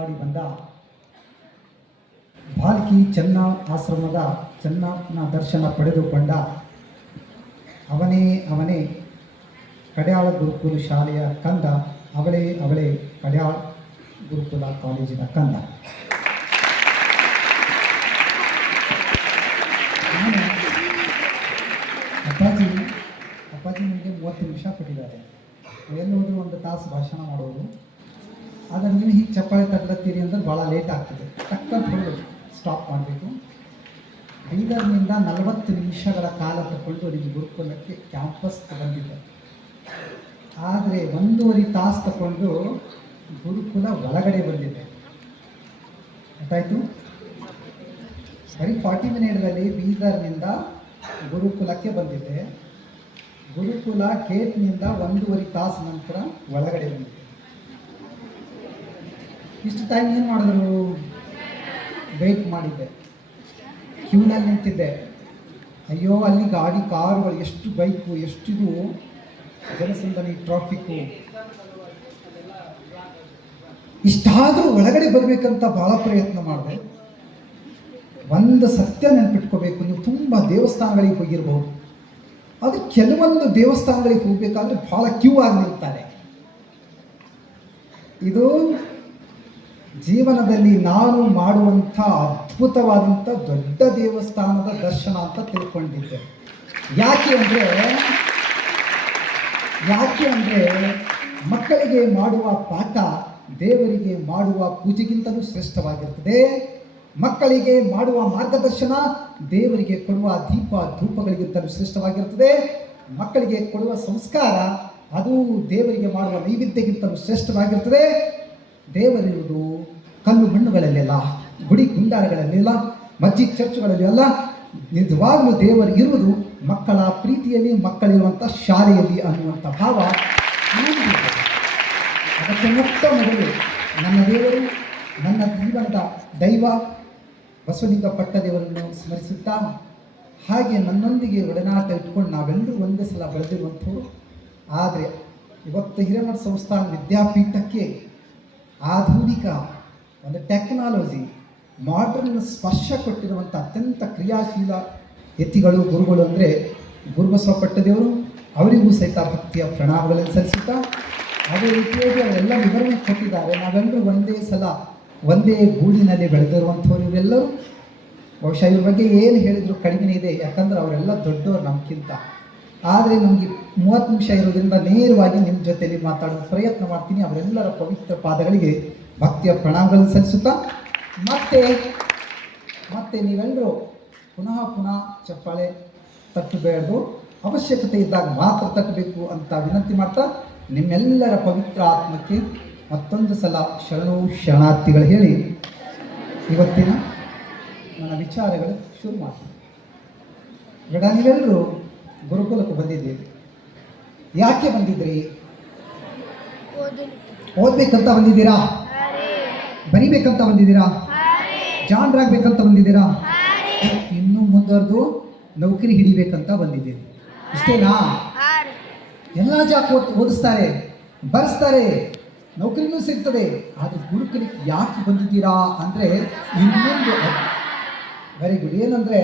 ಮಾಡಿ ಬಂದ ಬಾಲ್ಕಿ ಚೆನ್ನ ಆಶ್ರಮದ ಚೆನ್ನನ ದರ್ಶನ ಪಡೆದುಕೊಂಡ ಅವನೇ ಕಡ್ಯಾಳ ಗುರುಕುಲ ಶಾಲೆಯ ಕಂದ, ಅವಳೇ ಕಡ್ಯಾಳ ಗುರುಕುಲ ಕಾಲೇಜಿನ ಕಂದ. ಅಪ್ಪಾಜಿ ನನಗೆ 30 ನಿಮಿಷ ಕೊಟ್ಟಿದ್ದಾರೆ. ಎಲ್ಲೋದ್ರು 1 ತಾಸು ಭಾಷಣ ಮಾಡೋದು. ಆದರೆ ನೀವು ಹೀಗೆ ಚಪ್ಪಾಳೆ ತಟ್ಟತ್ತೀರಿ ಅಂದ್ರೆ ಭಾಳ ಲೇಟ್ ಆಗ್ತದೆ. ಟಕ್ಕಂತ ಹೇಳಿ ಸ್ಟಾಪ್ ಮಾಡಬೇಕು. ಬೀದರ್ನಿಂದ 40 ನಿಮಿಷಗಳ ಕಾಲ ತಗೊಂಡು ನಿಮ್ಮ ಗುರುಕುಲಕ್ಕೆ ಕ್ಯಾಂಪಸ್ ಬಂದಿದ್ದೆ. ಆದರೆ 1.5 ತಾಸು ತಗೊಂಡು ಗುರುಕುಲ ಒಳಗಡೆ ಬಂದಿದ್ದೆ. ಗೊತ್ತಾಯಿತು? ಬರೀ 40 ಮಿನಿಟ್ದಲ್ಲಿ ಬೀದರ್ನಿಂದ ಗುರುಕುಲಕ್ಕೆ ಬಂದಿದ್ದೆ. ಗುರುಕುಲ ಗೇಟ್ನಿಂದ 1.5 ತಾಸು ನಂತರ ಒಳಗಡೆ ಬಂದಿದ್ದೆ. ಇಷ್ಟು ಟೈಮ್ ಏನು ಮಾಡಿದ್ರು? ವೆಯ್ಟ್ ಮಾಡಿದ್ದೆ, ಕ್ಯೂನಲ್ಲಿ ನಿಂತಿದ್ದೆ. ಅಯ್ಯೋ, ಅಲ್ಲಿ ಗಾಡಿ ಕಾರುಗಳು ಎಷ್ಟು, ಬೈಕು ಎಷ್ಟಿದು, ಜನಸಂದಣಿ, ಟ್ರಾಫಿಕ್ಕು. ಇಷ್ಟಾದರೂ ಒಳಗಡೆ ಬರಬೇಕಂತ ಭಾಳ ಪ್ರಯತ್ನ ಮಾಡಿದೆ. ಒಂದು ಸತ್ಯ ನೆನಪಿಟ್ಕೋಬೇಕು, ನೀವು ತುಂಬ ದೇವಸ್ಥಾನಗಳಿಗೆ ಹೋಗಿರ್ಬೋದು, ಆದರೆ ಕೆಲವೊಂದು ದೇವಸ್ಥಾನಗಳಿಗೆ ಹೋಗ್ಬೇಕಾದ್ರೆ ಭಾಳ ಕ್ಯೂ ಆಗಿ ನಿಲ್ತಾರೆ. ಇದು ಜೀವನದಲ್ಲಿ ನಾನು ಮಾಡುವಂಥ ಅದ್ಭುತವಾದಂಥ ದೊಡ್ಡ ದೇವಸ್ಥಾನದ ದರ್ಶನ ಅಂತ ತಿಳ್ಕೊಂಡಿದ್ದೆ. ಯಾಕೆ ಅಂದರೆ ಮಕ್ಕಳಿಗೆ ಮಾಡುವ ಪಾಠ ದೇವರಿಗೆ ಮಾಡುವ ಪೂಜೆಗಿಂತಲೂ ಶ್ರೇಷ್ಠವಾಗಿರ್ತದೆ. ಮಕ್ಕಳಿಗೆ ಮಾಡುವ ಮಾರ್ಗದರ್ಶನ ದೇವರಿಗೆ ಕೊಡುವ ದೀಪ ಧೂಪಗಳಿಗಿಂತಲೂ ಶ್ರೇಷ್ಠವಾಗಿರ್ತದೆ. ಮಕ್ಕಳಿಗೆ ಕೊಡುವ ಸಂಸ್ಕಾರ ಅದು ದೇವರಿಗೆ ಮಾಡುವ ನೈವೇದ್ಯಕ್ಕಿಂತಲೂ ಶ್ರೇಷ್ಠವಾಗಿರ್ತದೆ. ದೇವರಿರುವುದು ಕಲ್ಲು ಮಣ್ಣುಗಳಲ್ಲೆಲ್ಲ, ಗುಡಿ ಗುಂಡಾರಗಳಲ್ಲೆಲ್ಲ, ಮಸ್ಜಿದ್ ಚರ್ಚ್ಗಳಲ್ಲಿ ಅಲ್ಲ. ನಿಜವಾಗ್ಲೂ ದೇವರು ಇರುವುದು ಮಕ್ಕಳ ಪ್ರೀತಿಯಲ್ಲಿ, ಮಕ್ಕಳಿರುವಂಥ ಶಾಲೆಯಲ್ಲಿ ಅನ್ನುವಂಥ ಭಾವ. ಅದಕ್ಕೆ ಮೊಟ್ಟ ಮೊದಲು ನನ್ನ ದೇವರು, ನನ್ನ ಜೀವನದ ದೈವ ಬಸವಲಿಂಗ ಪಟ್ಟದೇವರನ್ನು ಸ್ಮರಿಸುತ್ತಾ, ಹಾಗೆ ನನ್ನೊಂದಿಗೆ ಒಡನಾಟ ಇಟ್ಕೊಂಡು ನಾವೆಲ್ಲರೂ ಒಂದೇ ಸಲ ಬೆಳೆದಿರುವಂಥವ್ರು. ಆದರೆ ಇವತ್ತು ಹಿರೇಮಠ ಸಂಸ್ಥಾನ ವಿದ್ಯಾಪೀಠಕ್ಕೆ ಆಧುನಿಕ ಒಂದು ಟೆಕ್ನಾಲಜಿ, ಮಾಡರ್ನ್ ಸ್ಪರ್ಶ ಕೊಟ್ಟಿರುವಂಥ ಅತ್ಯಂತ ಕ್ರಿಯಾಶೀಲ ಯತಿಗಳು, ಗುರುಗಳು ಅಂದರೆ ಗುರುಬಸವ ಪಟ್ಟದೇವರು. ಅವರಿಗೂ ಸಹಿತ ಭಕ್ತಿಯ ಪ್ರಣಾಮಗಳನ್ನು ಸಲ್ಲಿಸುತ್ತಾ, ಅದೇ ರೀತಿಯಾಗಿ ಅವರೆಲ್ಲ ವಿವರಣೆ ಕೊಟ್ಟಿದ್ದಾರೆ. ನಾವೆಲ್ಲರೂ ಒಂದೇ ಗೂಡಿನಲ್ಲಿ ಬೆಳೆದಿರುವಂಥವ್ರು ಇವರೆಲ್ಲರೂ. ಬಹುಶಃ ಇವ್ರ ಬಗ್ಗೆ ಏನು ಹೇಳಿದ್ರು ಕಡಿಮೆ ಇದೆ, ಯಾಕಂದ್ರೆ ಅವರೆಲ್ಲ ದೊಡ್ಡವರು ನಮಗಿಂತ. ಆದರೆ ನಮಗೆ 30 ನಿಮಿಷ ಇರೋದ್ರಿಂದ ನೇರವಾಗಿ ನಿಮ್ಮ ಜೊತೆಯಲ್ಲಿ ಮಾತಾಡೋ ಪ್ರಯತ್ನ ಮಾಡ್ತೀನಿ. ಅವರೆಲ್ಲರ ಪವಿತ್ರ ಪಾದಗಳಿಗೆ ಭಕ್ತಿಯ ಪ್ರಣಾಮಗಳನ್ನು ಸಲ್ಲಿಸುತ್ತಾ, ಮತ್ತೆ ನೀವೆಲ್ಲರೂ ಪುನಃ ಚಪ್ಪಾಳೆ ತಟ್ಟಬೇಡ್ದು, ಅವಶ್ಯಕತೆ ಇದ್ದಾಗ ಮಾತ್ರ ತಟ್ಟಬೇಕು ಅಂತ ವಿನಂತಿ ಮಾಡ್ತಾ, ನಿಮ್ಮೆಲ್ಲರ ಪವಿತ್ರ ಆತ್ಮಕ್ಕೆ ಮತ್ತೊಂದು ಸಲ ಶರಣಾರ್ಥಿಗಳು ಹೇಳಿ ಇವತ್ತಿನ ನನ್ನ ವಿಚಾರಗಳು ಶುರು ಮಾಡ್ತೀನಿ. ಈಗ ನೀವೆಲ್ಲರೂ ಗುರುಕುಲಕ್ಕೆ ಬಂದಿದ್ದೀರಿ. ಯಾಕೆ ಬಂದಿದ್ರಿ? ಓದ್ಬೇಕಂತ ಬಂದಿದ್ದೀರಾ? ಬರಿಬೇಕಂತ ಬಂದಿದ್ದೀರಾ? ಜಾಣರಾಗಬೇಕಂತ ಬಂದಿದ್ದೀರಾ? ಇನ್ನೂ ಮುಂದುವರೆದು ನೌಕರಿ ಹಿಡಿಬೇಕಂತ ಬಂದಿದ್ದೀರಿ. ಇಷ್ಟೇನಾ? ಎಲ್ಲ ಜಾಕ್ ಓದಿಸ್ತಾರೆ, ಬರೆಸ್ತಾರೆ, ನೌಕರಿನೂ ಸಿಗ್ತದೆ. ಆದರೆ ಗುರುಕುಲಕ್ಕೆ ಯಾಕೆ ಬಂದಿದ್ದೀರಾ ಅಂದರೆ ಇನ್ನೊಂದು ವೆರಿ ಗುಡ್. ಏನಂದರೆ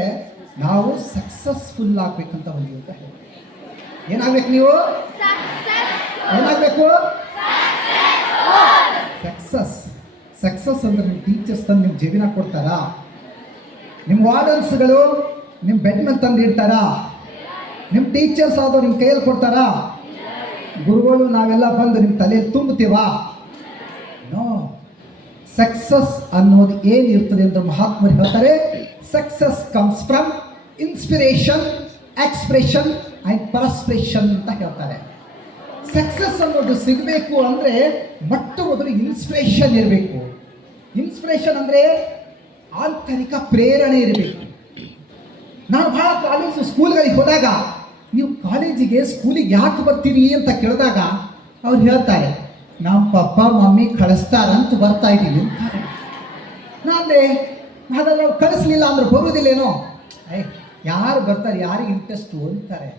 ನಾವು ಸಕ್ಸಸ್ಫುಲ್ ಆಗಬೇಕಂತ ಬಂದಿದ್ದೀವಿ ಅಂತ ಹೇಳಿ. ಏನಾಗಬೇಕು? ನೀವು ಏನಾಗಬೇಕು? ಸಕ್ಸಸ್ ಅಂದರೆ ನಿಮ್ಮ ಟೀಚರ್ಸ್ ತಂದು ನಿಮ್ಮ ಜೇಬಿನ ಕೊಡ್ತಾರಾ? ನಿಮ್ಮ ವಾರ್ಡನ್ಸ್ಗಳು ನಿಮ್ಮ ಬೆಡ್ ಮೇಲೆ ತಂದು ಇಡ್ತಾರಾ? ನಿಮ್ಮ ಟೀಚರ್ಸ್ ಆದವ್ರು ನಿಮ್ಮ ಕೈಯಲ್ಲಿ ಕೊಡ್ತಾರಾ? ಗುರುಗಳು ನಾವೆಲ್ಲ ಬಂದು ನಿಮ್ಮ ತಲೆಯಲ್ಲಿ ತುಂಬುತ್ತೀವಾ? ನೋ. ಸಕ್ಸಸ್ ಅನ್ನೋದು ಏನಿರ್ತದೆ ಅಂತ ಮಹಾತ್ಮರು ಹೇಳ್ತಾರೆ. Success comes from inspiration, expression and perspiration ಅಂತ ಹೇಳ್ತಾರೆ. ಸಕ್ಸಸ್ ಅನ್ನೋದು ಸಿಗಬೇಕು ಅಂದರೆ ಮೊಟ್ಟ ಮೊದಲು ಇನ್ಸ್ಪಿರೇಷನ್ ಇರಬೇಕು. ಇನ್ಸ್ಪಿರೇಷನ್ ಅಂದರೆ ಆಂತರಿಕ ಪ್ರೇರಣೆ ಇರಬೇಕು. ನಾನು ಭಾಳ ಸ್ಕೂಲ್ಗಳಿಗೆ ಹೋದಾಗ, ನೀವು ಕಾಲೇಜಿಗೆ ಸ್ಕೂಲಿಗೆ ಯಾಕೆ ಬರ್ತೀರಿ ಅಂತ ಕೇಳಿದಾಗ ಅವ್ರು ಹೇಳ್ತಾರೆ, ನಮ್ಮ ಪಪ್ಪ ಮಮ್ಮಿ ಕಳಿಸ್ತಾರಂತ ಬರ್ತಾ ಇದ್ದೀವಿ ಅಂತಾರೆ. ನಾನೇ ಅದನ್ನು ಅವ್ರು ಕಳಿಸ್ಲಿಲ್ಲ ಅಂದ್ರೆ ಬರೋದಿಲ್ಲೇನೋ. ಯಾರು ಬರ್ತಾರೆ, ಯಾರಿಗೆ ಇಂಟ್ರೆಸ್ಟು ಅಂತಾರೆ.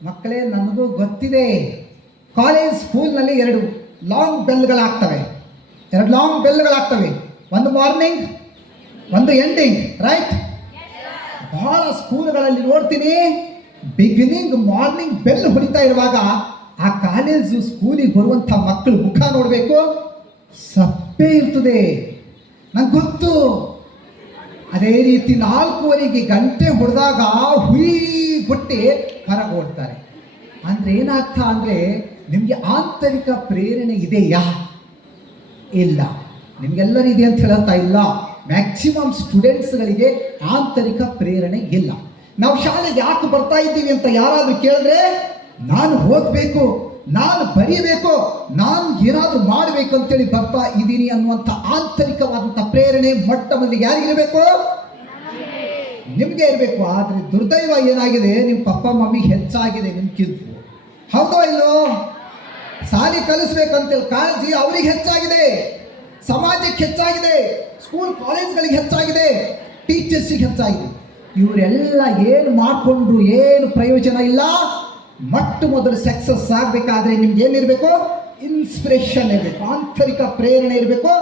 ಮಕ್ಕಳೇ, ನನಗೂ ಗೊತ್ತಿದೆ, ಕಾಲೇಜ್ ಸ್ಕೂಲ್ನಲ್ಲಿ 2 ಲಾಂಗ್ ಬೆಲ್ಗಳಾಗ್ತವೆ. 2 ಲಾಂಗ್ ಬೆಲ್ಗಳಾಗ್ತವೆ, ಒಂದು ಮಾರ್ನಿಂಗ್ ಒಂದು ಎಂಡಿಂಗ್, ರೈಟ್? ಬಹಳ ಸ್ಕೂಲ್ಗಳಲ್ಲಿ ನೋಡ್ತೀನಿ, ಬಿಗಿನಿಂಗ್ ಮಾರ್ನಿಂಗ್ ಬೆಲ್ ಹೊಡಿತಾ ಇರುವಾಗ ಆ ಕಾಲೇಜು ಸ್ಕೂಲಿಗೆ ಬರುವಂಥ ಮಕ್ಕಳು ಮುಖ ನೋಡಬೇಕು, ಸಪ್ಪೆ ಇರ್ತದೆ, ನಂಗೆ ಗೊತ್ತು. ಅದೇ ರೀತಿ 4:15 ಗಂಟೆ ಹೊಡೆದಾಗ ಹುಯಿ ಕೊಟ್ಟು ಹೊರಗೆ ಓಡ್ತಾರೆ. ಅಂದರೆ ಏನಾಗ್ತಾ ಅಂದರೆ ನಿಮಗೆ ಆಂತರಿಕ ಪ್ರೇರಣೆ ಇದೆಯಾ? ಇಲ್ಲ. ನಿಮಗೆಲ್ಲರಿದೆ ಅಂತ ಹೇಳ್ತಾ ಇಲ್ಲ. ಮ್ಯಾಕ್ಸಿಮಮ್ ಸ್ಟೂಡೆಂಟ್ಸ್ಗಳಿಗೆ ಆಂತರಿಕ ಪ್ರೇರಣೆ ಇಲ್ಲ. ನಾವು ಶಾಲೆಗೆ ಯಾಕೆ ಬರ್ತಾ ಇದ್ದೀವಿ ಅಂತ ಯಾರಾದರೂ ಕೇಳಿದ್ರೆ, ನಾನು ಓದಬೇಕು, ನಾನು ಬರೀಬೇಕು, ನಾನು ಏನಾದರೂ ಮಾಡಬೇಕು ಅಂತೇಳಿ ಬರ್ತಾ ಇದ್ದೀನಿ ಅನ್ನುವಂಥ ಆಂತರಿಕವಾದಂಥ ಪ್ರೇರಣೆ ಮೊಟ್ಟ ಮೊದಲಿಗೆ ಯಾರಿಗಿರಬೇಕು? ನಿಮಗೆ ಇರಬೇಕು. ಆದರೆ ದುರ್ದೈವ ಏನಾಗಿದೆ, ನಿಮ್ಮ ಪಪ್ಪ ಮಮ್ಮಿಗೆ ಹೆಚ್ಚಾಗಿದೆ ನಿಮ್ಗಿಂತ. ಹೌದೋ ಇಲ್ಲೋ? ಸಾಲಿ ಕಲಿಸ್ಬೇಕಂತೇಳಿ ಕಾಳಜಿ ಅವ್ರಿಗೆ ಹೆಚ್ಚಾಗಿದೆ, ಸಮಾಜಕ್ಕೆ ಹೆಚ್ಚಾಗಿದೆ, ಸ್ಕೂಲ್ ಕಾಲೇಜ್ಗಳಿಗೆ ಹೆಚ್ಚಾಗಿದೆ, ಟೀಚರ್ಸಿಗೆ ಹೆಚ್ಚಾಗಿದೆ. ಇವರೆಲ್ಲ ಏನು ಮಾಡಿಕೊಂಡ್ರು ಏನು ಪ್ರಯೋಜನ ಇಲ್ಲ. ಮೊಟ್ಟ ಮೊದಲು ಸಕ್ಸಸ್ ಆಗಬೇಕಾದ್ರೆ ನಿಮ್ಗೆ ಏನಿರಬೇಕು? ಇನ್ಸ್ಪಿರೇಷನ್ ಇರಬೇಕು, ಆಂತರಿಕ ಪ್ರೇರಣೆ ಇರಬೇಕು.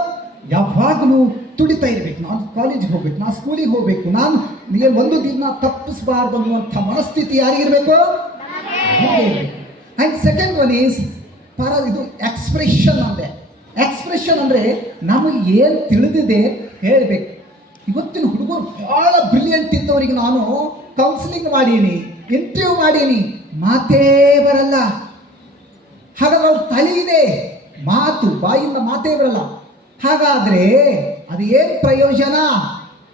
ಯಾವಾಗಲೂ ತುಡಿತಾ ಇರಬೇಕು, ನಾನು ಕಾಲೇಜಿಗೆ ಹೋಗ್ಬೇಕು, ನಾನು ಸ್ಕೂಲಿಗೆ ಹೋಗಬೇಕು, ನಾನು ಒಂದು ದಿನ ತಪ್ಪಿಸಬಾರ್ದು ಅನ್ನುವಂಥ ಮನಸ್ಥಿತಿ ಯಾರಿಗಿರಬೇಕು? ಆ್ಯಂಡ್ ಸೆಕೆಂಡ್ ಒನ್ ಈಸ್ ಇದು ಎಕ್ಸ್ಪ್ರೆಷನ್. ಅಂದರೆ ಎಕ್ಸ್ಪ್ರೆಷನ್ ಅಂದರೆ ನಮಗೆ ಏನು ತಿಳಿದಿದೆ ಹೇಳಬೇಕು. ಇವತ್ತಿನ ಹುಡುಗರು ಭಾಳ ಬ್ರಿಲಿಯಂಟ್ ಇದ್ದವರಿಗೆ ನಾನು ಕೌನ್ಸಿಲಿಂಗ್ ಮಾಡೀನಿ, ಇಂಟರ್ವ್ಯೂ ಮಾಡೀನಿ, ಮಾತೇ ಬರಲ್ಲ. ಹಾಗಾದ್ರೆ ಅವ್ರ ತಲೆ ಇದೆ, ಮಾತು ಬಾಯಿಂದ ಮಾತೇ ಬರಲ್ಲ. ಹಾಗಾದರೆ ಅದು ಏನು ಪ್ರಯೋಜನ?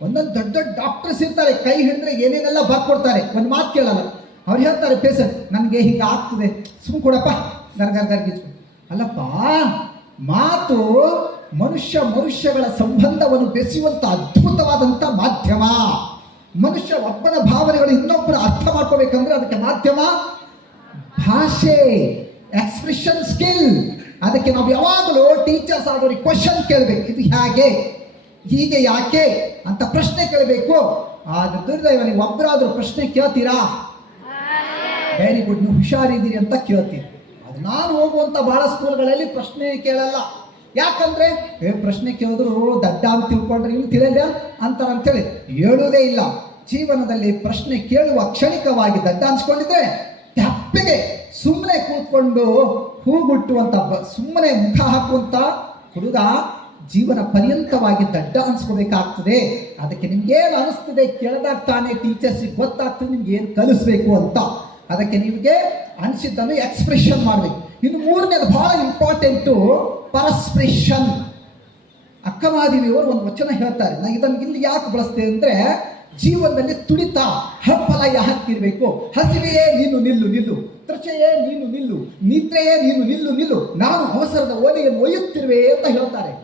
ಒಂದೊಂದು ದೊಡ್ಡ ದೊಡ್ಡ ಡಾಕ್ಟರ್ಸ್ ಇರ್ತಾರೆ, ಕೈ ಹಿಡಿದ್ರೆ ಏನೇನೆಲ್ಲ ಬರ್ಕೊಡ್ತಾರೆ, ಒಂದು ಮಾತು ಕೇಳಲ್ಲ. ಅವ್ರು ಹೇಳ್ತಾರೆ, ಪೇಷಂಟ್ ನನಗೆ ಹೀಗೆ ಆಗ್ತದೆ, ಸುಮ್ಮನೆ ಕೊಡಪ್ಪ, ಗರ್ಗಿಸ್ಕೊ. ಅಲ್ಲಪ್ಪ, ಮಾತು ಮನುಷ್ಯಗಳ ಸಂಬಂಧವನ್ನು ಬೆಸೆಯುವಂಥ ಅದ್ಭುತವಾದಂಥ ಮಾಧ್ಯಮ. ಮನುಷ್ಯ ಒಬ್ಬನ ಭಾವನೆಗಳು ಇನ್ನೊಬ್ಬರ ಅರ್ಥ ಮಾಡ್ಕೋಬೇಕಂದ್ರೆ ಅದಕ್ಕೆ ಮಾಧ್ಯಮ ಭಾಷೆ, ಎಕ್ಸ್ಪ್ರೆಷನ್ ಸ್ಕಿಲ್. ಅದಕ್ಕೆ ನಾವು ಯಾವಾಗಲೂ ಟೀಚರ್ಸ್ ಆದವ್ರಿಗೆ ಕ್ವಶನ್ ಕೇಳಬೇಕು, ಇದು ಹೇಗೆ, ಹೀಗೆ ಯಾಕೆ ಅಂತ ಪ್ರಶ್ನೆ ಕೇಳಬೇಕು. ಆದ್ರೆ ದುರ್ದೈವ ನೀವು ಒಬ್ಬರಾದ್ರೂ ಪ್ರಶ್ನೆ ಕೇಳ್ತೀರಾ? ವೆರಿ ಗುಡ್, ನೀವು ಹುಷಾರಿದ್ದೀರಿ ಅಂತ ಕೇಳ್ತೀರಿ. ಅದು ನಾನು ಹೋಗುವಂಥ ಭಾಳ ಸ್ಕೂಲ್ಗಳಲ್ಲಿ ಪ್ರಶ್ನೆ ಕೇಳಲ್ಲ. ಯಾಕಂದ್ರೆ ಪ್ರಶ್ನೆ ಕೇಳಿದ್ರು ದಡ್ಡ ಅಂತ ತಿಳ್ಕೊಂಡ್ರೆ ಇನ್ನು ತಿಳಿಯಲ್ಲ ಅಂತಾರೆ ಅಂತೇಳಿ ಹೇಳುವುದೇ ಇಲ್ಲ. ಜೀವನದಲ್ಲಿ ಪ್ರಶ್ನೆ ಕೇಳುವ ಕ್ಷಣಿಕವಾಗಿ ದಡ್ಡ ಅನ್ಸ್ಕೊಂಡಿದ್ರೆ ತಪ್ಪಿಗೆ ಸುಮ್ಮನೆ ಕೂತ್ಕೊಂಡು ಹೂಗುಟ್ಟುವಂಥ ಸುಮ್ಮನೆ ಮುಖ ಹಾಕುವಂಥ ಹುಡುಗ ಜೀವನ ಪರ್ಯಂತವಾಗಿ ದಡ್ಡ ಅನ್ಸ್ಕೋಬೇಕಾಗ್ತದೆ. ಅದಕ್ಕೆ ನಿಮ್ಗೇನು ಅನಿಸ್ತದೆ ಕೇಳಿದಾಗ ತಾನೇ ಟೀಚರ್ಸಿಗೆ ಗೊತ್ತಾಗ್ತದೆ ನಿಮ್ಗೆ ಏನು ಕಲಿಸ್ಬೇಕು ಅಂತ. ಅದಕ್ಕೆ ನಿಮಗೆ ಅನಿಸಿದ್ದನ್ನು ಎಕ್ಸ್ಪ್ರೆಷನ್ ಮಾಡಬೇಕು. ಇನ್ನು ಮೂರನೇದು ಬಹಳ ಇಂಪಾರ್ಟೆಂಟು, ಪರಸ್ಪ್ರೆಷನ್. ಅಕ್ಕಮಾದೇವಿಯವರು ಒಂದು ವಚನ ಹೇಳ್ತಾರೆ, ನಾನು ಇದನ್ನು ಇಲ್ಲಿ ಯಾಕೆ ಬಳಸ್ತೇನೆ ಅಂದರೆ, ಜೀವನದಲ್ಲಿ ತುಡಿತ ಹಂಬಲ ಯಾಕಿರಬೇಕು. ಹಸಿವೆಯೇ ನೀನು ನಿಲ್ಲು ನಿಲ್ಲು, ತೃಷೆಯೇ ನೀನು ನಿಲ್ಲು, ನಿದ್ರೆಯೇ ನೀನು ನಿಲ್ಲು ನಿಲ್ಲು, ನಾನು ಅವಸರದ ಓಲೆಯನ್ನು ಒಯ್ಯುತ್ತಿರುವೆ ಅಂತ ಹೇಳ್ತಾರೆ.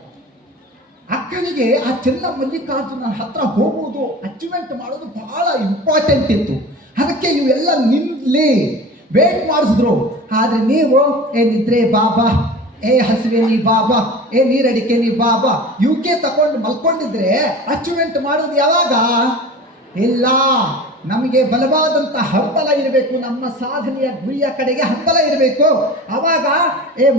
ಅಕ್ಕನಿಗೆ ಆ ಚೆನ್ನ ಮಲ್ಲಿಕಾರ್ಜುನ ಹತ್ರ ಹೋಗುವುದು, ಅಚೀವ್ಮೆಂಟ್ ಮಾಡೋದು ಬಹಳ ಇಂಪಾರ್ಟೆಂಟ್ ಇತ್ತು. ಅದಕ್ಕೆ ಇವೆಲ್ಲ ನಿಲ್ಲಿ ವೇಟ್ ಮಾಡಿಸಿದ್ರು. ಆದರೆ ನೀವು ನಿದ್ರೆ ಬಾಬಾ, ಹಸಿವೆ ನೀ ಬಾಬಾ, ನೀರಡಿಕೆ ನೀ ಬಾಬಾ, ಯುಕೆ ತಗೊಂಡು ಮಲ್ಕೊಂಡಿದ್ರೆ ಅಚೀವ್ಮೆಂಟ್ ಮಾಡೋದು ಯಾವಾಗ? ಇಲ್ಲ. ನಮಗೆ ಬಲವಾದಂಥ ಹಂಬಲ ಇರಬೇಕು, ನಮ್ಮ ಸಾಧನೆಯ ಗುರಿಯ ಕಡೆಗೆ ಹಂಬಲ ಇರಬೇಕು. ಆವಾಗ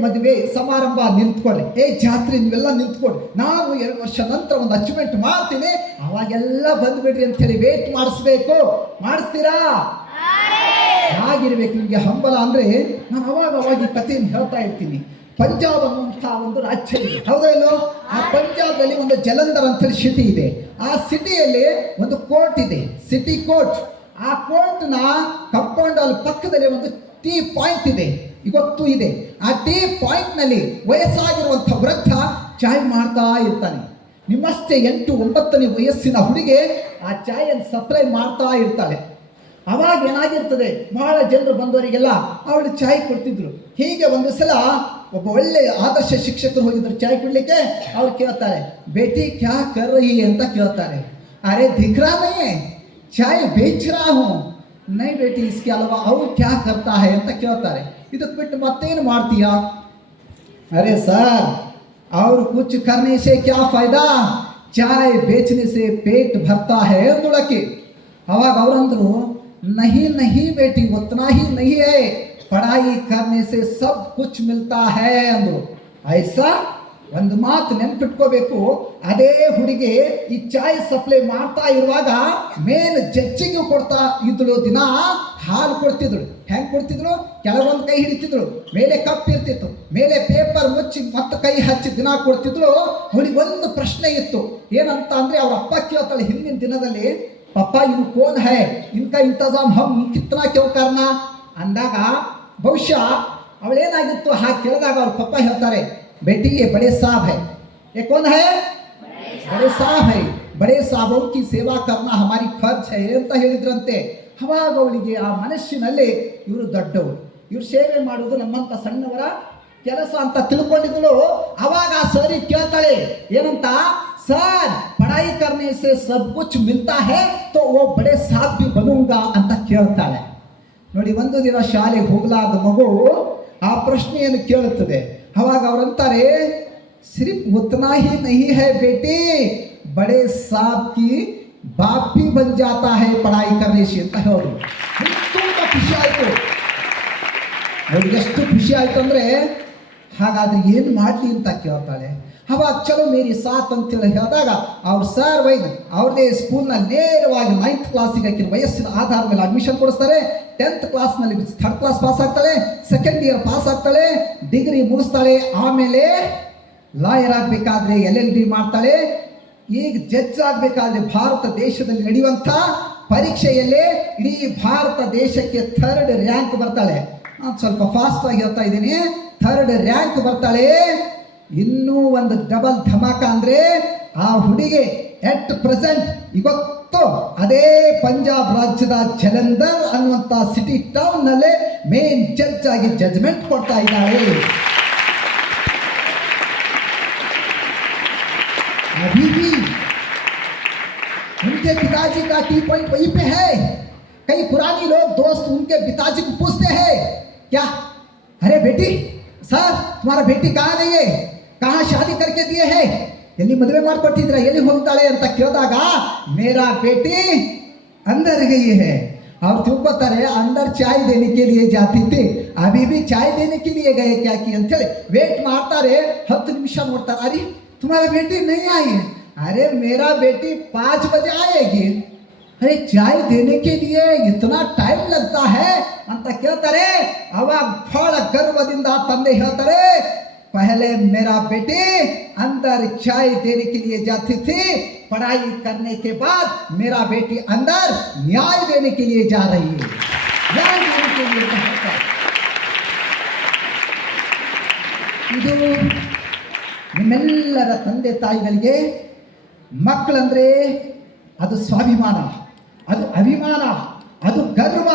ಮದುವೆ ಸಮಾರಂಭ ನಿಂತ್ಕೊಡ್ರಿ, ಜಾತ್ರೆ ನೀವೆಲ್ಲ ನಿಂತ್ಕೊಡ್ರಿ, ನಾನು 2 ವರ್ಷ ನಂತರ ಒಂದು ಅಚೀವ್ಮೆಂಟ್ ಮಾಡ್ತೀನಿ, ಅವಾಗೆಲ್ಲ ಬಂದುಬಿಡ್ರಿ ಅಂಥೇಳಿ ವೇಟ್ ಮಾಡಿಸ್ಬೇಕು. ಮಾಡಿಸ್ತೀರಾ? ಹಾಗಿರ್ಬೇಕು ನಿಮಗೆ ಹಂಬಲ. ಅಂದರೆ ನಾನು ಅವಾಗ ಈ ಕಥೆಯನ್ನು ಹೇಳ್ತಾ ಇರ್ತೀನಿ. ಪಂಜಾಬ್ ಅನ್ನುವಂಥ ಒಂದು ರಾಜ್ಯ ಇದೆ, ಹೌದಾ ಇಲ್ಲೋ? ಆ ಪಂಜಾಬ್ನಲ್ಲಿ ಒಂದು ಜಲಂಧರ್ ಅಂತೇಳಿ ಸಿಟಿ ಇದೆ. ಆ ಸಿಟಿಯಲ್ಲಿ ಒಂದು ಕೋರ್ಟ್ ಇದೆ, ಸಿಟಿ ಕೋರ್ಟ್. ಆ ಕೋರ್ಟ್ನ ಕಂಪೌಂಡ್ ಅಲ್ಲಿ ಪಕ್ಕದಲ್ಲಿ ಒಂದು ಟೀ ಪಾಯಿಂಟ್ ಇದೆ, ಇವತ್ತು ಇದೆ. ಆ ಟೀ ಪಾಯಿಂಟ್ನಲ್ಲಿ ವಯಸ್ಸಾಗಿರುವಂಥ ವೃದ್ಧ ಚಾಯ್ ಮಾಡ್ತಾ ಇರ್ತಾನೆ. ನಿಮ್ಮಷ್ಟೇ 8-9ನೇ ವಯಸ್ಸಿನ ಹುಡುಗಿ ಆ ಚಾಯನ್ನು ಸಪ್ಲೈ ಮಾಡ್ತಾ ಇರ್ತಾಳೆ. ಅವಾಗ ಏನಾಗಿರ್ತದೆ, ಬಹಳ ಜನರು ಬಂದವರಿಗೆಲ್ಲ ಅವಳು ಚಾಯ್ ಕೊಡ್ತಿದ್ರು. ಹೀಗೆ ಒಂದು ಸಲ ಒಬ್ಬ ಒಳ್ಳೆಯ ಆದರ್ಶ ಶಿಕ್ಷಕರು ಹೋಗಿದ್ರು ಚಾಯ್ ಕುಡ್ಲಿಕ್ಕೆ. ಅವ್ರು ಕೇಳ್ತಾರೆ, ಬೇಟಿ ಕ್ಯಾ ಕರ್ ರಹಿ ಅಂತ ಕೇಳ್ತಾರೆ. ಅರೆ ದಿಖ್ ರಹಾ ನಹೀ, ಚಾಯ್ ಬೇಚ್ ರಹಾ ಹೂಂ. ನೈ ಬೇಟಿ ಇಸ್ಕೆ ಅಲವಾ ಅವ್ರು ಕ್ಯಾ ಕರ್ತಾ ಹೈ ಅಂತ ಕೇಳ್ತಾರೆ. ಇದಕ್ಕೆ ಬಿಟ್ಟು ಮತ್ತೇನು ಮಾಡ್ತೀಯಾ? ಅರೆ ಸರ್, ಅವ್ರು ಕುಚ್ ಕರ್ನೆ ಸೆ ಕ್ಯಾ ಫೈದಾ, ಚಾಯ್ ಬೇಚನೆ ಸೆ ಪೇಟ್ ಭರ್ತಾ ಹೈ ಅಂದುಳಕ್ಕೆ. ಅವಾಗ ಅವ್ರಂದ್ರು, नहीं नहीं बेटी उतना ही नहीं है, पढ़ाई करने से सब कुछ मिलता है अंदर. ऐसा ಒಂದು ಮಾತು ನೆನ್ಪಿಟ್ಕೋಬೇಕು, ಅದೇ ಹುಡುಗಿ ಈ ಚಾಯ್ ಸಪ್ಲೈ ಮಾಡ್ತಾ ಇರುವಾಗ ಮೇನ್ ಜಡ್ಜಿಗೂ ಕೊಡ್ತಾ ಇದ್ಳು. ದಿನ ಹಾಲು ಕೊಡ್ತಿದ್ರು. ಹೆಂಗ್ ಕೊಡ್ತಿದ್ರು? ಕೆಳಗೊಂದು ಕೈ ಹಿಡಿತಿದ್ರು, ಮೇಲೆ ಕಪ್ ಇರ್ತಿತ್ತು, ಮೇಲೆ ಪೇಪರ್ ಮುಚ್ಚಿ ಮತ್ತೆ ಕೈ ಹಚ್ಚಿ ದಿನ ಕೊಡ್ತಿದ್ರು. ಅವಳಿಗೆ ಒಂದು ಪ್ರಶ್ನೆ ಇತ್ತು, ಏನಂತ ಅಂದ್ರೆ ಅವ್ರ ಅಪ್ಪ ಕೇಳ್ತಾಳೆ ಹಿಂದಿನ ದಿನದಲ್ಲಿ, ಪಪ್ಪ ಇನ್ನು ಕೋನ್ ಹೈ, ಇನ್ಕಾ ಇಂತಜಾಮ್ ಹಮ್ ಕಿತ್ನಾ ಕ್ಯೋ ಕರ್ನಾ ಅಂದಾಗ ಬಹುಶಃ ಅವಳೇನಾಗಿತ್ತು ಹಾಗೆ ಕೇಳಿದಾಗ ಅವ್ರ ಪಪ್ಪ ಹೇಳ್ತಾರೆ, बेटी ये बड़े साहब है। ये कौन है? बड़े साहब है। बड़े साहबों की सेवा करना हमारी फर्ज है ಅಂತ ಹೇಳಿದ್ರಂತೆ. ಅವಾಗ ಅವಳಿಗೆ ಆ ಮನಸ್ಸಿನಲ್ಲಿ ಇವರು ದೊಡ್ಡವರು, ಇವ್ರು ಸೇವೆ ಮಾಡುವುದು ನಮ್ಮಂತ ಸಣ್ಣವರ ಕೆಲಸ ಅಂತ ತಿಳ್ಕೊಂಡಿದ್ಳು. ಅವಾಗ ಆ ಸರಿ ಕೇಳ್ತಾಳೆ ಏನಂತ, ಸರ್ ಪढ़ाई करने से सब कुछ मिलता है तो वो बड़े साहब भी बनूंगा ಅಂತ ಕೇಳ್ತಾಳೆ. ನೋಡಿ, ಒಂದು ದಿನ ಶಾಲೆಗೆ ಹೋಗಲಾದ ಮಗು ಆ ಪ್ರಶ್ನೆಯನ್ನು ಕೇಳುತ್ತದೆ. ಅವಾಗ ಅವರಂತಾರೆ, सिर्फ उतना ही नहीं है बेटे, बड़े साहब की बाप भी बन जाता है पढ़ाई करने से ಅಂತ ಹೇಳೋದು. ತುಂಬ ಖುಷಿ ಆಯಿತು. ಅವ್ರಿಗೆ ಎಷ್ಟು ಖುಷಿ ಆಯ್ತು ಅಂದರೆ, ಹಾಗಾದ್ರೆ ಏನು ಮಾಡಲಿ ಅಂತ ಕೇಳ್ತಾಳೆ. ಅವಾಗ ಚಲೋ ಮೇರಿ ಸಾತ್ ಅಂತೇಳಿ ಹೇಳಿದಾಗ ಅವ್ರು ಸರ್ ವೈದ್ ಅವ್ರದೇ ಸ್ಕೂಲ್ನಲ್ಲಿ ನೇರವಾಗಿ 9th ಕ್ಲಾಸಿಗೆ ಹಾಕಿನ ವಯಸ್ಸಿನ ಆಧಾರದ ಮೇಲೆ ಅಡ್ಮಿಷನ್ ಕೊಡಿಸ್ತಾರೆ. 10th ಕ್ಲಾಸ್ನಲ್ಲಿ 3rd ಕ್ಲಾಸ್ ಪಾಸ್ ಆಗ್ತಾಳೆ, 2nd ಇಯರ್ ಪಾಸ್ ಆಗ್ತಾಳೆ, ಡಿಗ್ರಿ ಮುಗಿಸ್ತಾಳೆ. ಆಮೇಲೆ ಲಾಯರ್ ಆಗಬೇಕಾದ್ರೆ LLB ಮಾಡ್ತಾಳೆ. ಈಗ ಜಡ್ಜ್ ಆಗಬೇಕಾದ್ರೆ ಭಾರತ ದೇಶದಲ್ಲಿ ನಡೆಯುವಂಥ ಪರೀಕ್ಷೆಯಲ್ಲೇ ಇಡೀ ಭಾರತ ದೇಶಕ್ಕೆ 3rd ರ್ಯಾಂಕ್ ಬರ್ತಾಳೆ. ನಾನು ಸ್ವಲ್ಪ ಫಾಸ್ಟ್ ಆಗಿ ಹೇಳ್ತಾ ಇದ್ದೀನಿ, 3rd ರ್ಯಾಂಕ್ ಬರ್ತಾಳೆ. ಇನ್ನೂ ಒಂದು ಡಬಲ್ ಧಮಾಕ ಅಂದರೆ ಆ ಹುಡುಗಿ ಎಟ್ ಪ್ರೆಸೆಂಟ್ ಇವತ್ತು ಅದೇ ಪಂಜಾಬ್ ರಾಜ್ಯದ ಜಲಂಧರ್ ಅನ್ನುವಂಥ ಸಿಟಿ ಟೌನ್ನಲ್ಲೇ ಮೇನ್ ಜಡ್ಜ್ ಆಗಿ ಜಡ್ಜ್ಮೆಂಟ್ ಕೊಡ್ತಾ ಇದ್ದಾಳೆ. अभी भी उनके पिताजी का टी पॉइंट वहीं पे है. कई पुरानी लोग दोस्त उनके पिताजी को पूछते हैं, क्या अरे बेटी सर तुम्हारा बेटी कहाँ गई है, कहाँ शादी करके दिए है, ಎಲ್ಲಿ ಮದುವೆ ಮಾಡ್ಕೊಟ್ಟಿದ್ರ, ಎಲ್ಲಿ ಹೋಗ್ತಾಳೆ ಅಂತ ಕೇಳಿದಾಗ ಮೇರಾ ಬೇಟಿ अंदर गई है. ಅವ್ರು ತಿಳ್ಕೊತಾರೆ अंदर चाय देने के लिए जाती थी, अभी भी चाय देने के लिए गए क्या की ಅಂತ ಹೇಳಿ ವೇಟ್ ಮಾಡ್ತಾರೆ. 10 ನಿಮಿಷ ನೋಡ್ತಾರೆ, ಅರೆ तुम्हारा बेटी नहीं आई है. अरे मेरा बेटी 5 बजे आएगी. अरे चाय देने के लिए इतना टाइम लगता है ಅಂತ ಕೇಳ್ತಾರೆ. ಅವಾಗ ಬಹಳ ಗರ್ವದಿಂದ ತಂದೆ ಹೇಳ್ತಾರೆ, पहले मेरा बेटी अंदर चाय देने के लिए जाती थी, पढ़ाई करने के बाद मेरा बेटी अंदर न्याय देने के लिए जा रही है. न्याय देने के लिए जाता है. ಇದು ನಿಮ್ಮೆಲ್ಲರ ತಂದೆ ತಾಯಿಗಳಿಗೆ ಮಕ್ಕಳಂದ್ರೆ ಅದು ಸ್ವಾಭಿಮಾನ, ಅದು ಅಭಿಮಾನ, ಅದು ಗರ್ವ,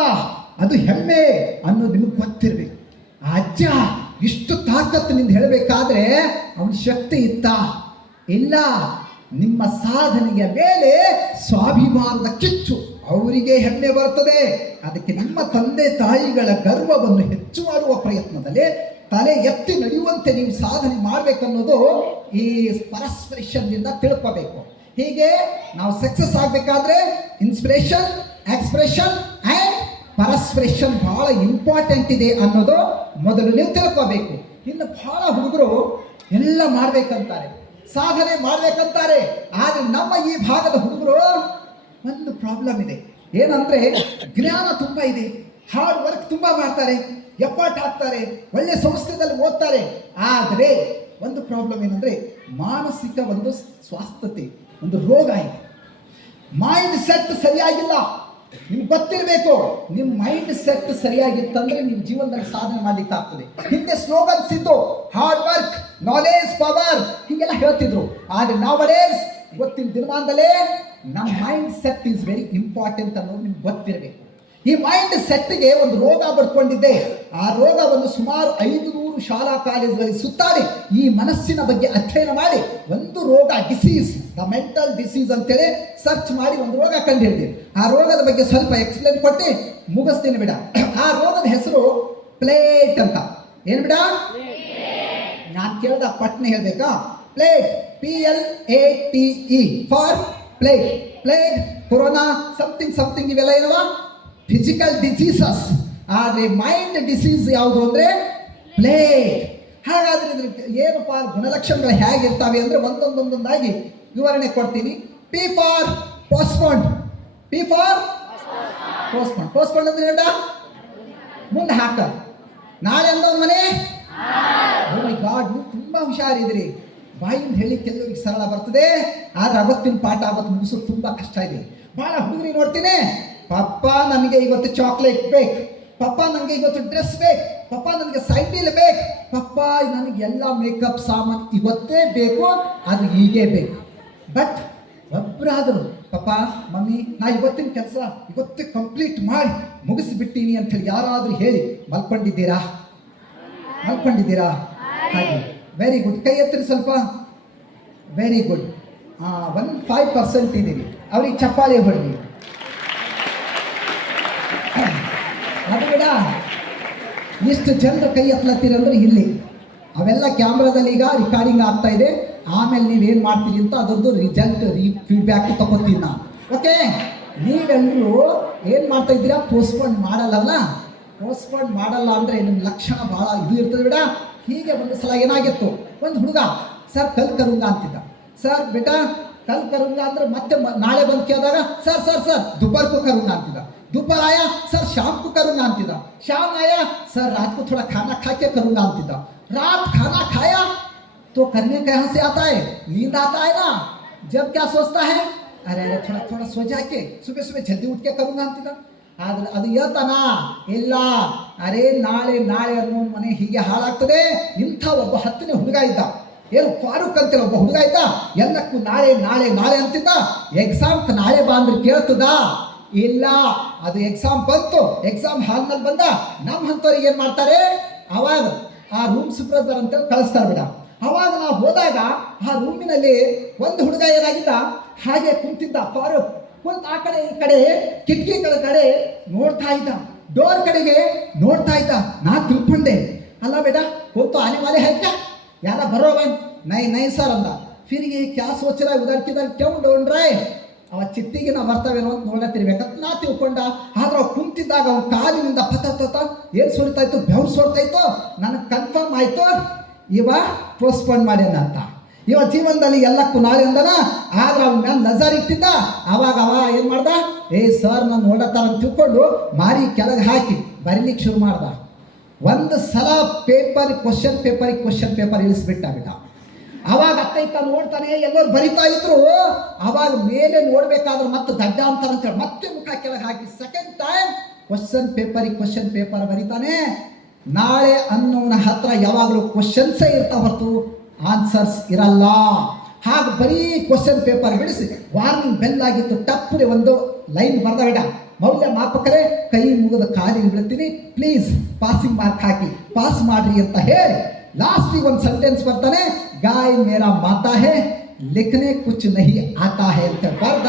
ಅದು ಹೆಮ್ಮೆ ಅನ್ನೋದು ನಿಮಗೆ ಗೊತ್ತಿರಬೇಕು. ಅಜ್ಜ ಇಷ್ಟು ತಾಕತ್ತಿನಿಂದ ಹೇಳಬೇಕಾದ್ರೆ ಅವನ ಶಕ್ತಿ ಇತ್ತ ಇಲ್ಲ. ನಿಮ್ಮ ಸಾಧನೆಯ ಮೇಲೆ ಸ್ವಾಭಿಮಾನದ ಕಿಚ್ಚು ಅವರಿಗೆ ಹೆಮ್ಮೆ ಬರುತ್ತದೆ. ಅದಕ್ಕೆ ನಿಮ್ಮ ತಂದೆ ತಾಯಿಗಳ ಗರ್ವವನ್ನು ಹೆಚ್ಚು ಮಾಡುವ ಪ್ರಯತ್ನದಲ್ಲಿ ತಲೆ ಎತ್ತಿ ನಡೆಯುವಂತೆ ನೀವು ಸಾಧನೆ ಮಾಡಬೇಕನ್ನೋದು ಈ ಪರಸ್ಪರೇಷನ್ನಿಂದ ತಿಳ್ಕೋಬೇಕು. ಹೀಗೆ ನಾವು ಸಕ್ಸಸ್ ಆಗಬೇಕಾದ್ರೆ ಇನ್ಸ್ಪಿರೇಷನ್, ಎಕ್ಸ್ಪ್ರೆಷನ್ ಆ್ಯಂಡ್ ಪರಸ್ಪರೇಷನ್ ಬಹಳ ಇಂಪಾರ್ಟೆಂಟ್ ಇದೆ ಅನ್ನೋದು ಮೊದಲು ನೀವು ತಿಳ್ಕೋಬೇಕು. ಇನ್ನು ಬಹಳ ಹುಡುಗರು ಎಲ್ಲ ಮಾಡಬೇಕಂತಾರೆ, ಸಾಧನೆ ಮಾಡಬೇಕಂತಾರೆ. ಆದರೆ ನಮ್ಮ ಈ ಭಾಗದ ಹುಡುಗರು ಒಂದು ಪ್ರಾಬ್ಲಮ್ ಇದೆ. ಏನಂದರೆ ಜ್ಞಾನ ತುಂಬ ಇದೆ, ಹಾರ್ಡ್ ವರ್ಕ್ ತುಂಬ ಮಾಡ್ತಾರೆ, ಎಫರ್ಟ್ ಹಾಕ್ತಾರೆ, ಒಳ್ಳೆ ಸಂಸ್ಥೆಯಲ್ಲಿ ಓದ್ತಾರೆ. ಆದರೆ ಒಂದು ಪ್ರಾಬ್ಲಮ್ ಏನಂದರೆ ಮಾನಸಿಕ ಒಂದು ಸ್ವಾಸ್ಥ್ಯತೆ, ಒಂದು ರೋಗ ಇದೆ. ಮೈಂಡ್ ಸೆಟ್ ಸರಿಯಾಗಿಲ್ಲ. ನಿಮ್ಗೆ ಗೊತ್ತಿರಬೇಕು, ನಿಮ್ಮ ಮೈಂಡ್ ಸೆಟ್ ಸರಿಯಾಗಿತ್ತಂದ್ರೆ ನೀವು ಜೀವನದಲ್ಲಿ ಸಾಧನೆ ಮಾಡ್ಲಿಕ್ಕೆ ಆಗ್ತದೆ. ಹಿಂದೆ ಸ್ಲೋಗನ್ಸ್ ಇದ್ದು, ಹಾರ್ಡ್ ವರ್ಕ್, ನಾಲೆಜ್, ಪವರ್ ಹೀಗೆಲ್ಲ ಹೇಳ್ತಿದ್ರು. ಆದರೆ ನಾವಡೇಸ್ ಇವತ್ತಿನ ದಿನಮಾನದಲ್ಲೇ ನಮ್ಮ mind set is very important ಅನ್ನೋದು ನಿಮ್ಗೆ ಗೊತ್ತಿರಬೇಕು. ಈ ಮೈಂಡ್ ಸೆಟ್ಗೆ ಒಂದು ರೋಗ ಬರ್ಕೊಂಡಿದ್ದೆ. ಆ ರೋಗವನ್ನು ಸುಮಾರು 500 ಶಾಲಾ ಕಾಲೇಜುಗಳಲ್ಲಿ ಸುತ್ತಾಡಿ ಈ ಮನಸ್ಸಿನ ಬಗ್ಗೆ ಅಧ್ಯಯನ ಮಾಡಿ ಒಂದು ರೋಗ, ಡಿಸೀಸ್, ದ ಮೆಂಟಲ್ ಡಿಸೀಸ್ ಅಂತೇಳಿ ಸರ್ಚ್ ಮಾಡಿ ಒಂದು ರೋಗ ಕಂಡು ಹಿಡಿದಿದೆ. ಆ ರೋಗದ ಬಗ್ಗೆ ಸ್ವಲ್ಪ ಎಕ್ಸ್ಪ್ಲೇನ್ ಕೊಟ್ಟು ಮುಗಿಸ್ತೀನಿ ಬಿಡ. ಆ ರೋಗದ ಹೆಸರು ಪ್ಲೇಟ್ ಅಂತ. ಏನು ಬಿಡ? ನಾನು ಕೇಳಿದ ಪಟ್ನೆ ಹೇಳ್ಬೇಕಾ? Plate, PLATE for plate. Plate, corona, something ಇವೆಲ್ಲ ಏನವ ಫಿಸಿಕಲ್ ಡಿಸೀಸಸ್. ಆದರೆ ಮೈಂಡ್ ಡಿಸೀಸ್ ಯಾವುದು ಅಂದರೆ ಪ್ಲೇಟ್. ಹಾಗಾದ್ರೆ ಇದ್ರ ಏನಪ್ಪ ಗುಣಲಕ್ಷಣಗಳು ಹೇಗಿರ್ತಾವೆ ಅಂದರೆ ಒಂದೊಂದೊಂದೊಂದಾಗಿ ವಿವರಣೆ ಕೊಡ್ತೀನಿ. P for postponed. P for postponed. Postponed ಅಂದ್ರೆ ಏನ? ಮುಂದೆ ಹಾಕ. ನಾಳೆ ಅಂದವನ ಮನೆ. ಓ ಮೈ ಗಾಡ್, ನೀವು ತುಂಬಾ ಹುಷಾರಿದ್ರಿ. ಬಾಯಿಂದ ಹೇಳಿ ಕೆಲವರಿಗೆ ಸರಳ ಬರ್ತದೆ, ಆದ್ರೆ ಅವತ್ತಿನ ಪಾಠ ಅವತ್ತು ಮುಗಿಸೋದು ತುಂಬಾ ಕಷ್ಟ ಇದೆ. ಬಹಳ ಹುಡುಗರಿ ನೋಡ್ತೀನಿ, ಪಪ್ಪ ನನಗೆ ಇವತ್ತು ಚಾಕ್ಲೇಟ್ ಬೇಕು, ಪಪ್ಪ ನನಗೆ ಇವತ್ತು ಡ್ರೆಸ್ ಬೇಕು, ಪಪ್ಪ ನನಗೆ ಸೈಕಲ್ ಬೇಕು, ಪಪ್ಪ ನನಗೆ ಎಲ್ಲ ಮೇಕಪ್ ಸಾಮಾನು ಇವತ್ತೇ ಬೇಕು, ಅದು ಹೀಗೆ ಬೇಕು. ಬಟ್ ಒಬ್ಬರಾದರು ಪಪ್ಪ ಮಮ್ಮಿ ನಾ ಇವತ್ತಿನ ಕೆಲಸ ಇವತ್ತೇ ಕಂಪ್ಲೀಟ್ ಮಾಡಿ ಮುಗಿಸಿಬಿಟ್ಟೀನಿ ಅಂಥೇಳಿ ಯಾರಾದರೂ ಹೇಳಿ ಮಲ್ಕೊಂಡಿದ್ದೀರಾ? ಮಲ್ಕೊಂಡಿದ್ದೀರಾ? ಹಾಗೆ ವೆರಿ ಗುಡ್. ಕೈ ಎತ್ತಿರಿ ಸ್ವಲ್ಪ. Very good. 5% ಇದ್ದೀರಿ. ಅವ್ರಿಗೆ ಚಪ್ಪಾಳೆ ಹೊಡ್ರಿ. ಅದು ಬಿಡ, ಇಷ್ಟು ಜನರು ಕೈ ಎತ್ತಲತ್ತೀರಿ ಅಂದ್ರೆ ಇಲ್ಲಿ ಅವೆಲ್ಲ ಕ್ಯಾಮ್ರಾದಲ್ಲಿ ಈಗ ರೆಕಾರ್ಡಿಂಗ್ ಆಗ್ತಾ ಇದೆ. ಆಮೇಲೆ ನೀವೇನು ಮಾಡ್ತೀರಿ ಅಂತ ಅದರದ್ದು ರಿಸಲ್ಟ್ ಫೀಡ್ಬ್ಯಾಕ್ ತಗೋತೀನಿ ನಾನು. ಓಕೆ, ನೀವೆಲ್ಲರೂ ಏನು ಮಾಡ್ತಾ ಇದ್ದೀರಾ? ಪೋಸ್ಟ್ಪೋನ್ ಮಾಡಲ್ಲ. ಪೋಸ್ಟ್ಪೋನ್ ಮಾಡಲ್ಲ ಅಂದರೆ ನಿಮ್ಮ ಲಕ್ಷಣ ಭಾಳ ಇದು ಇರ್ತದೆ ಬಿಡ. ಹೀಗೆ ಒಂದು ಸಲ ಏನಾಗಿತ್ತು, ಒಂದು ಹುಡುಗ ಸರ್ ಕಲ್ ಕರುಂಗ ಅಂತಿದ್ದ. ಸರ್ ಬೇಟಾ ಕಲ್ ಕರುಂಗ ಅಂದ್ರೆ ಮತ್ತೆ ನಾಳೆ ಬಂದು ಕೇಳಿದಾಗ ಸರ್ ಸರ್ ಸರ್ ದುಪಾರ್ ಕೋ ಕರುಂಗ ಅಂತಿದ್ದ. दोपहर आया सर शाम को करूंगा अंतिदा. शाम आया सर रात को थोड़ा खाना खा के करूंगा अंतिदा. रात खाना खाया तो करने कहाँ से आता है? नींद आता है ना. जब क्या सोचता है, अरे अरे थोड़ा थोड़ा सो जाके सुबह सुबह जल्दी उठ के करूंगा अंतिदा. ಆದ್ರೆ ಅದು ಹೇಳ್ತಾನ ಇಲ್ಲ, ಅರೆ ನಾಳೆ ನಾಳೆ ಅನ್ನೋ ಮನೆ ಹೀಗೆ ಹಾಳಾಗ್ತದೆ. ಇಂಥ ಒಬ್ಬ 10ನೇ ಹುಡುಗ ಇದ್ದ, ಏನು ಫಾರೂಕ್ ಅಂತೇಳಿ ಒಬ್ಬ ಹುಡುಗ ಇದ್ದ. ಎಲ್ಲಕ್ಕೂ ನಾಳೆ ನಾಳೆ ನಾಳೆ ಅಂತಿದ್ದ. ಎಕ್ಸಾಮ್ ನಾಳೆ ಬಾ ಅಂದ್ರೆ ಕೇಳ್ತದ? ಇಲ್ಲ. ಅದು ಎಕ್ಸಾಮ್ ಬಂತು, ಎಕ್ಸಾಮ್ ಹಾಲ್ನಲ್ಲಿ ಬಂದ. ನಮ್ಮ ಹಂತವ್ರಿಗೆ ಏನು ಮಾಡ್ತಾರೆ, ಅವಾಗ ಆ ರೂಮ್ ಸೂಪರ್ವೈಸರ್ ಅಂತೇಳಿ ಕಳಿಸ್ತಾರೆ ಬಿಡ. ಅವಾಗ ನಾವು ಹೋದಾಗ ಆ ರೂಮಿನಲ್ಲಿ ಒಂದು ಹುಡುಗ ಏನಾಗಿದ್ದ, ಹಾಗೆ ಕುಂತಿದ್ದ. ಫಾರೂಕ್ ಕುಂತ ಆ ಕಡೆ ಈ ಕಡೆ ಕಿಟಕಿಗಳ ಕಡೆ ನೋಡ್ತಾ ಇದ್ದ, ಡೋರ್ ಕಡೆಗೆ ನೋಡ್ತಾ ಇದ್ದ. ನಾ ತಿಳ್ಕೊಂಡೆ, ಅಲ್ಲ ಬೇಡ ಹೋಗ್ತು ಆನೆ ವಾಲೆ है ಯಾರ ಬರೋವನ್ ನೈ ನೈ ಸರ್ ಅಂದ. ಫಿರ್ಗೆ ಕ್ಯಾ ಸೋಚ ರहा है उधर किधर क्यों ढूंढ रहा है? ಅವ ಚಿತ್ತಿಗೆ ನಾವು ಬರ್ತಾವೇನೋ ಅಂತ ನೋಡತ್ತಿರ್ಬೇಕಂತ ನಾ ತಿಳ್ಕೊಂಡ. ಆದ್ರೆ ಅವ್ ಕುಂತಿದ್ದಾಗ ಅವ್ನ ಕಾಲಿನಿಂದ ಪತ ಏನು ಸುರಿತಾ ಇತ್ತು, ಬೆವ್ರು ಸುಡ್ತಾ ಇತ್ತು. ನನಗೆ ಕನ್ಫರ್ಮ್ ಆಯ್ತು ಇವ ಪೋಸ್ಟ್ಪೋನ್ ಮಾಡ್ಯಾನ ಅಂತ. ಇವ ಜೀವನದಲ್ಲಿ ಎಲ್ಲಕ್ಕೂ ನಾಳೆ ಅಂದನ. ಆದ್ರೆ ಅವನ ಮೇಲೆ ನಜರ್ ಇಟ್ಟಿದ್ದ. ಅವಾಗ ಅವ ಏನು ಮಾಡ್ದ, ಏ ಸರ್ ನಾನು ನೋಡತ್ತಾರ ಅಂತ ತಿಳ್ಕೊಂಡು ಮಾರಿ ಕೆಳಗೆ ಹಾಕಿ ಬರೀಲಿಕ್ಕೆ ಶುರು ಮಾಡ್ದ. ಒಂದು ಸಲ ಕ್ವಶನ್ ಪೇಪರ್ ಇಳಿಸ್ಬಿಟ್ಟ ಬಿಟ್ಟ. ಅವಾಗ ಅತ್ತೈತ ನೋಡ್ತಾನೆ, ಎಲ್ಲರೂ ಬರಿತಾ ಇದ್ರು. ಅವಾಗ ಮೇಲೆ ನೋಡ್ಬೇಕಾದ್ರೆ ಮತ್ತೆ ದಡ್ಡ ಅಂತಾರ ಅಂತೇಳಿ ಮತ್ತೆ ಮುಖ ಕೆಳಗೆ ಹಾಕಿ ಸೆಕೆಂಡ್ ಟೈಮ್ ಕ್ವಶನ್ ಪೇಪರ್ ಬರಿತಾನೆ. ನಾಳೆ ಅನ್ನೋನ ಹತ್ರ ಯಾವಾಗಲೂ ಕ್ವಶನ್ಸೇ ಇರ್ತಾ ಹೊರತು ಆನ್ಸರ್ಸ್ ಇರಲ್ಲ. ಹಾಗೆ ಬರೀ ಕ್ವಶನ್ ಪೇಪರ್ ಬಿಡಿಸಿ ವಾರ್ನಿಂಗ್ ಬೆಲ್ ಆಗಿತ್ತು. ಟಪ್ಪುಡೆ ಒಂದು ಲೈನ್ ಬರ್ದ ಬೇಡ, ಮೌಲ್ಯ ಮಾಪಕರೇ ಕೈ ಮುಗಿದ ಕಾಲಿಗೆ ಬೀಳ್ತೀನಿ, ಪ್ಲೀಸ್ ಪಾಸಿಂಗ್ ಮಾರ್ಕ್ ಹಾಕಿ ಪಾಸ್ ಮಾಡ್ರಿ ಅಂತ ಹೇಳಿ ಲಾಸ್ಟಿಗೆ ಒಂದು ಸೆಂಟೆನ್ಸ್ ಬರ್ತಾನೆ, ಗಾಯ್ ಮೇರಾ ಮಾತಾ ಹೇ ಲಿಖನೆ ಕುಚ್ ನಹಿ ಆತಾ ಹೇ ಅಂತ ಬರ್ದ.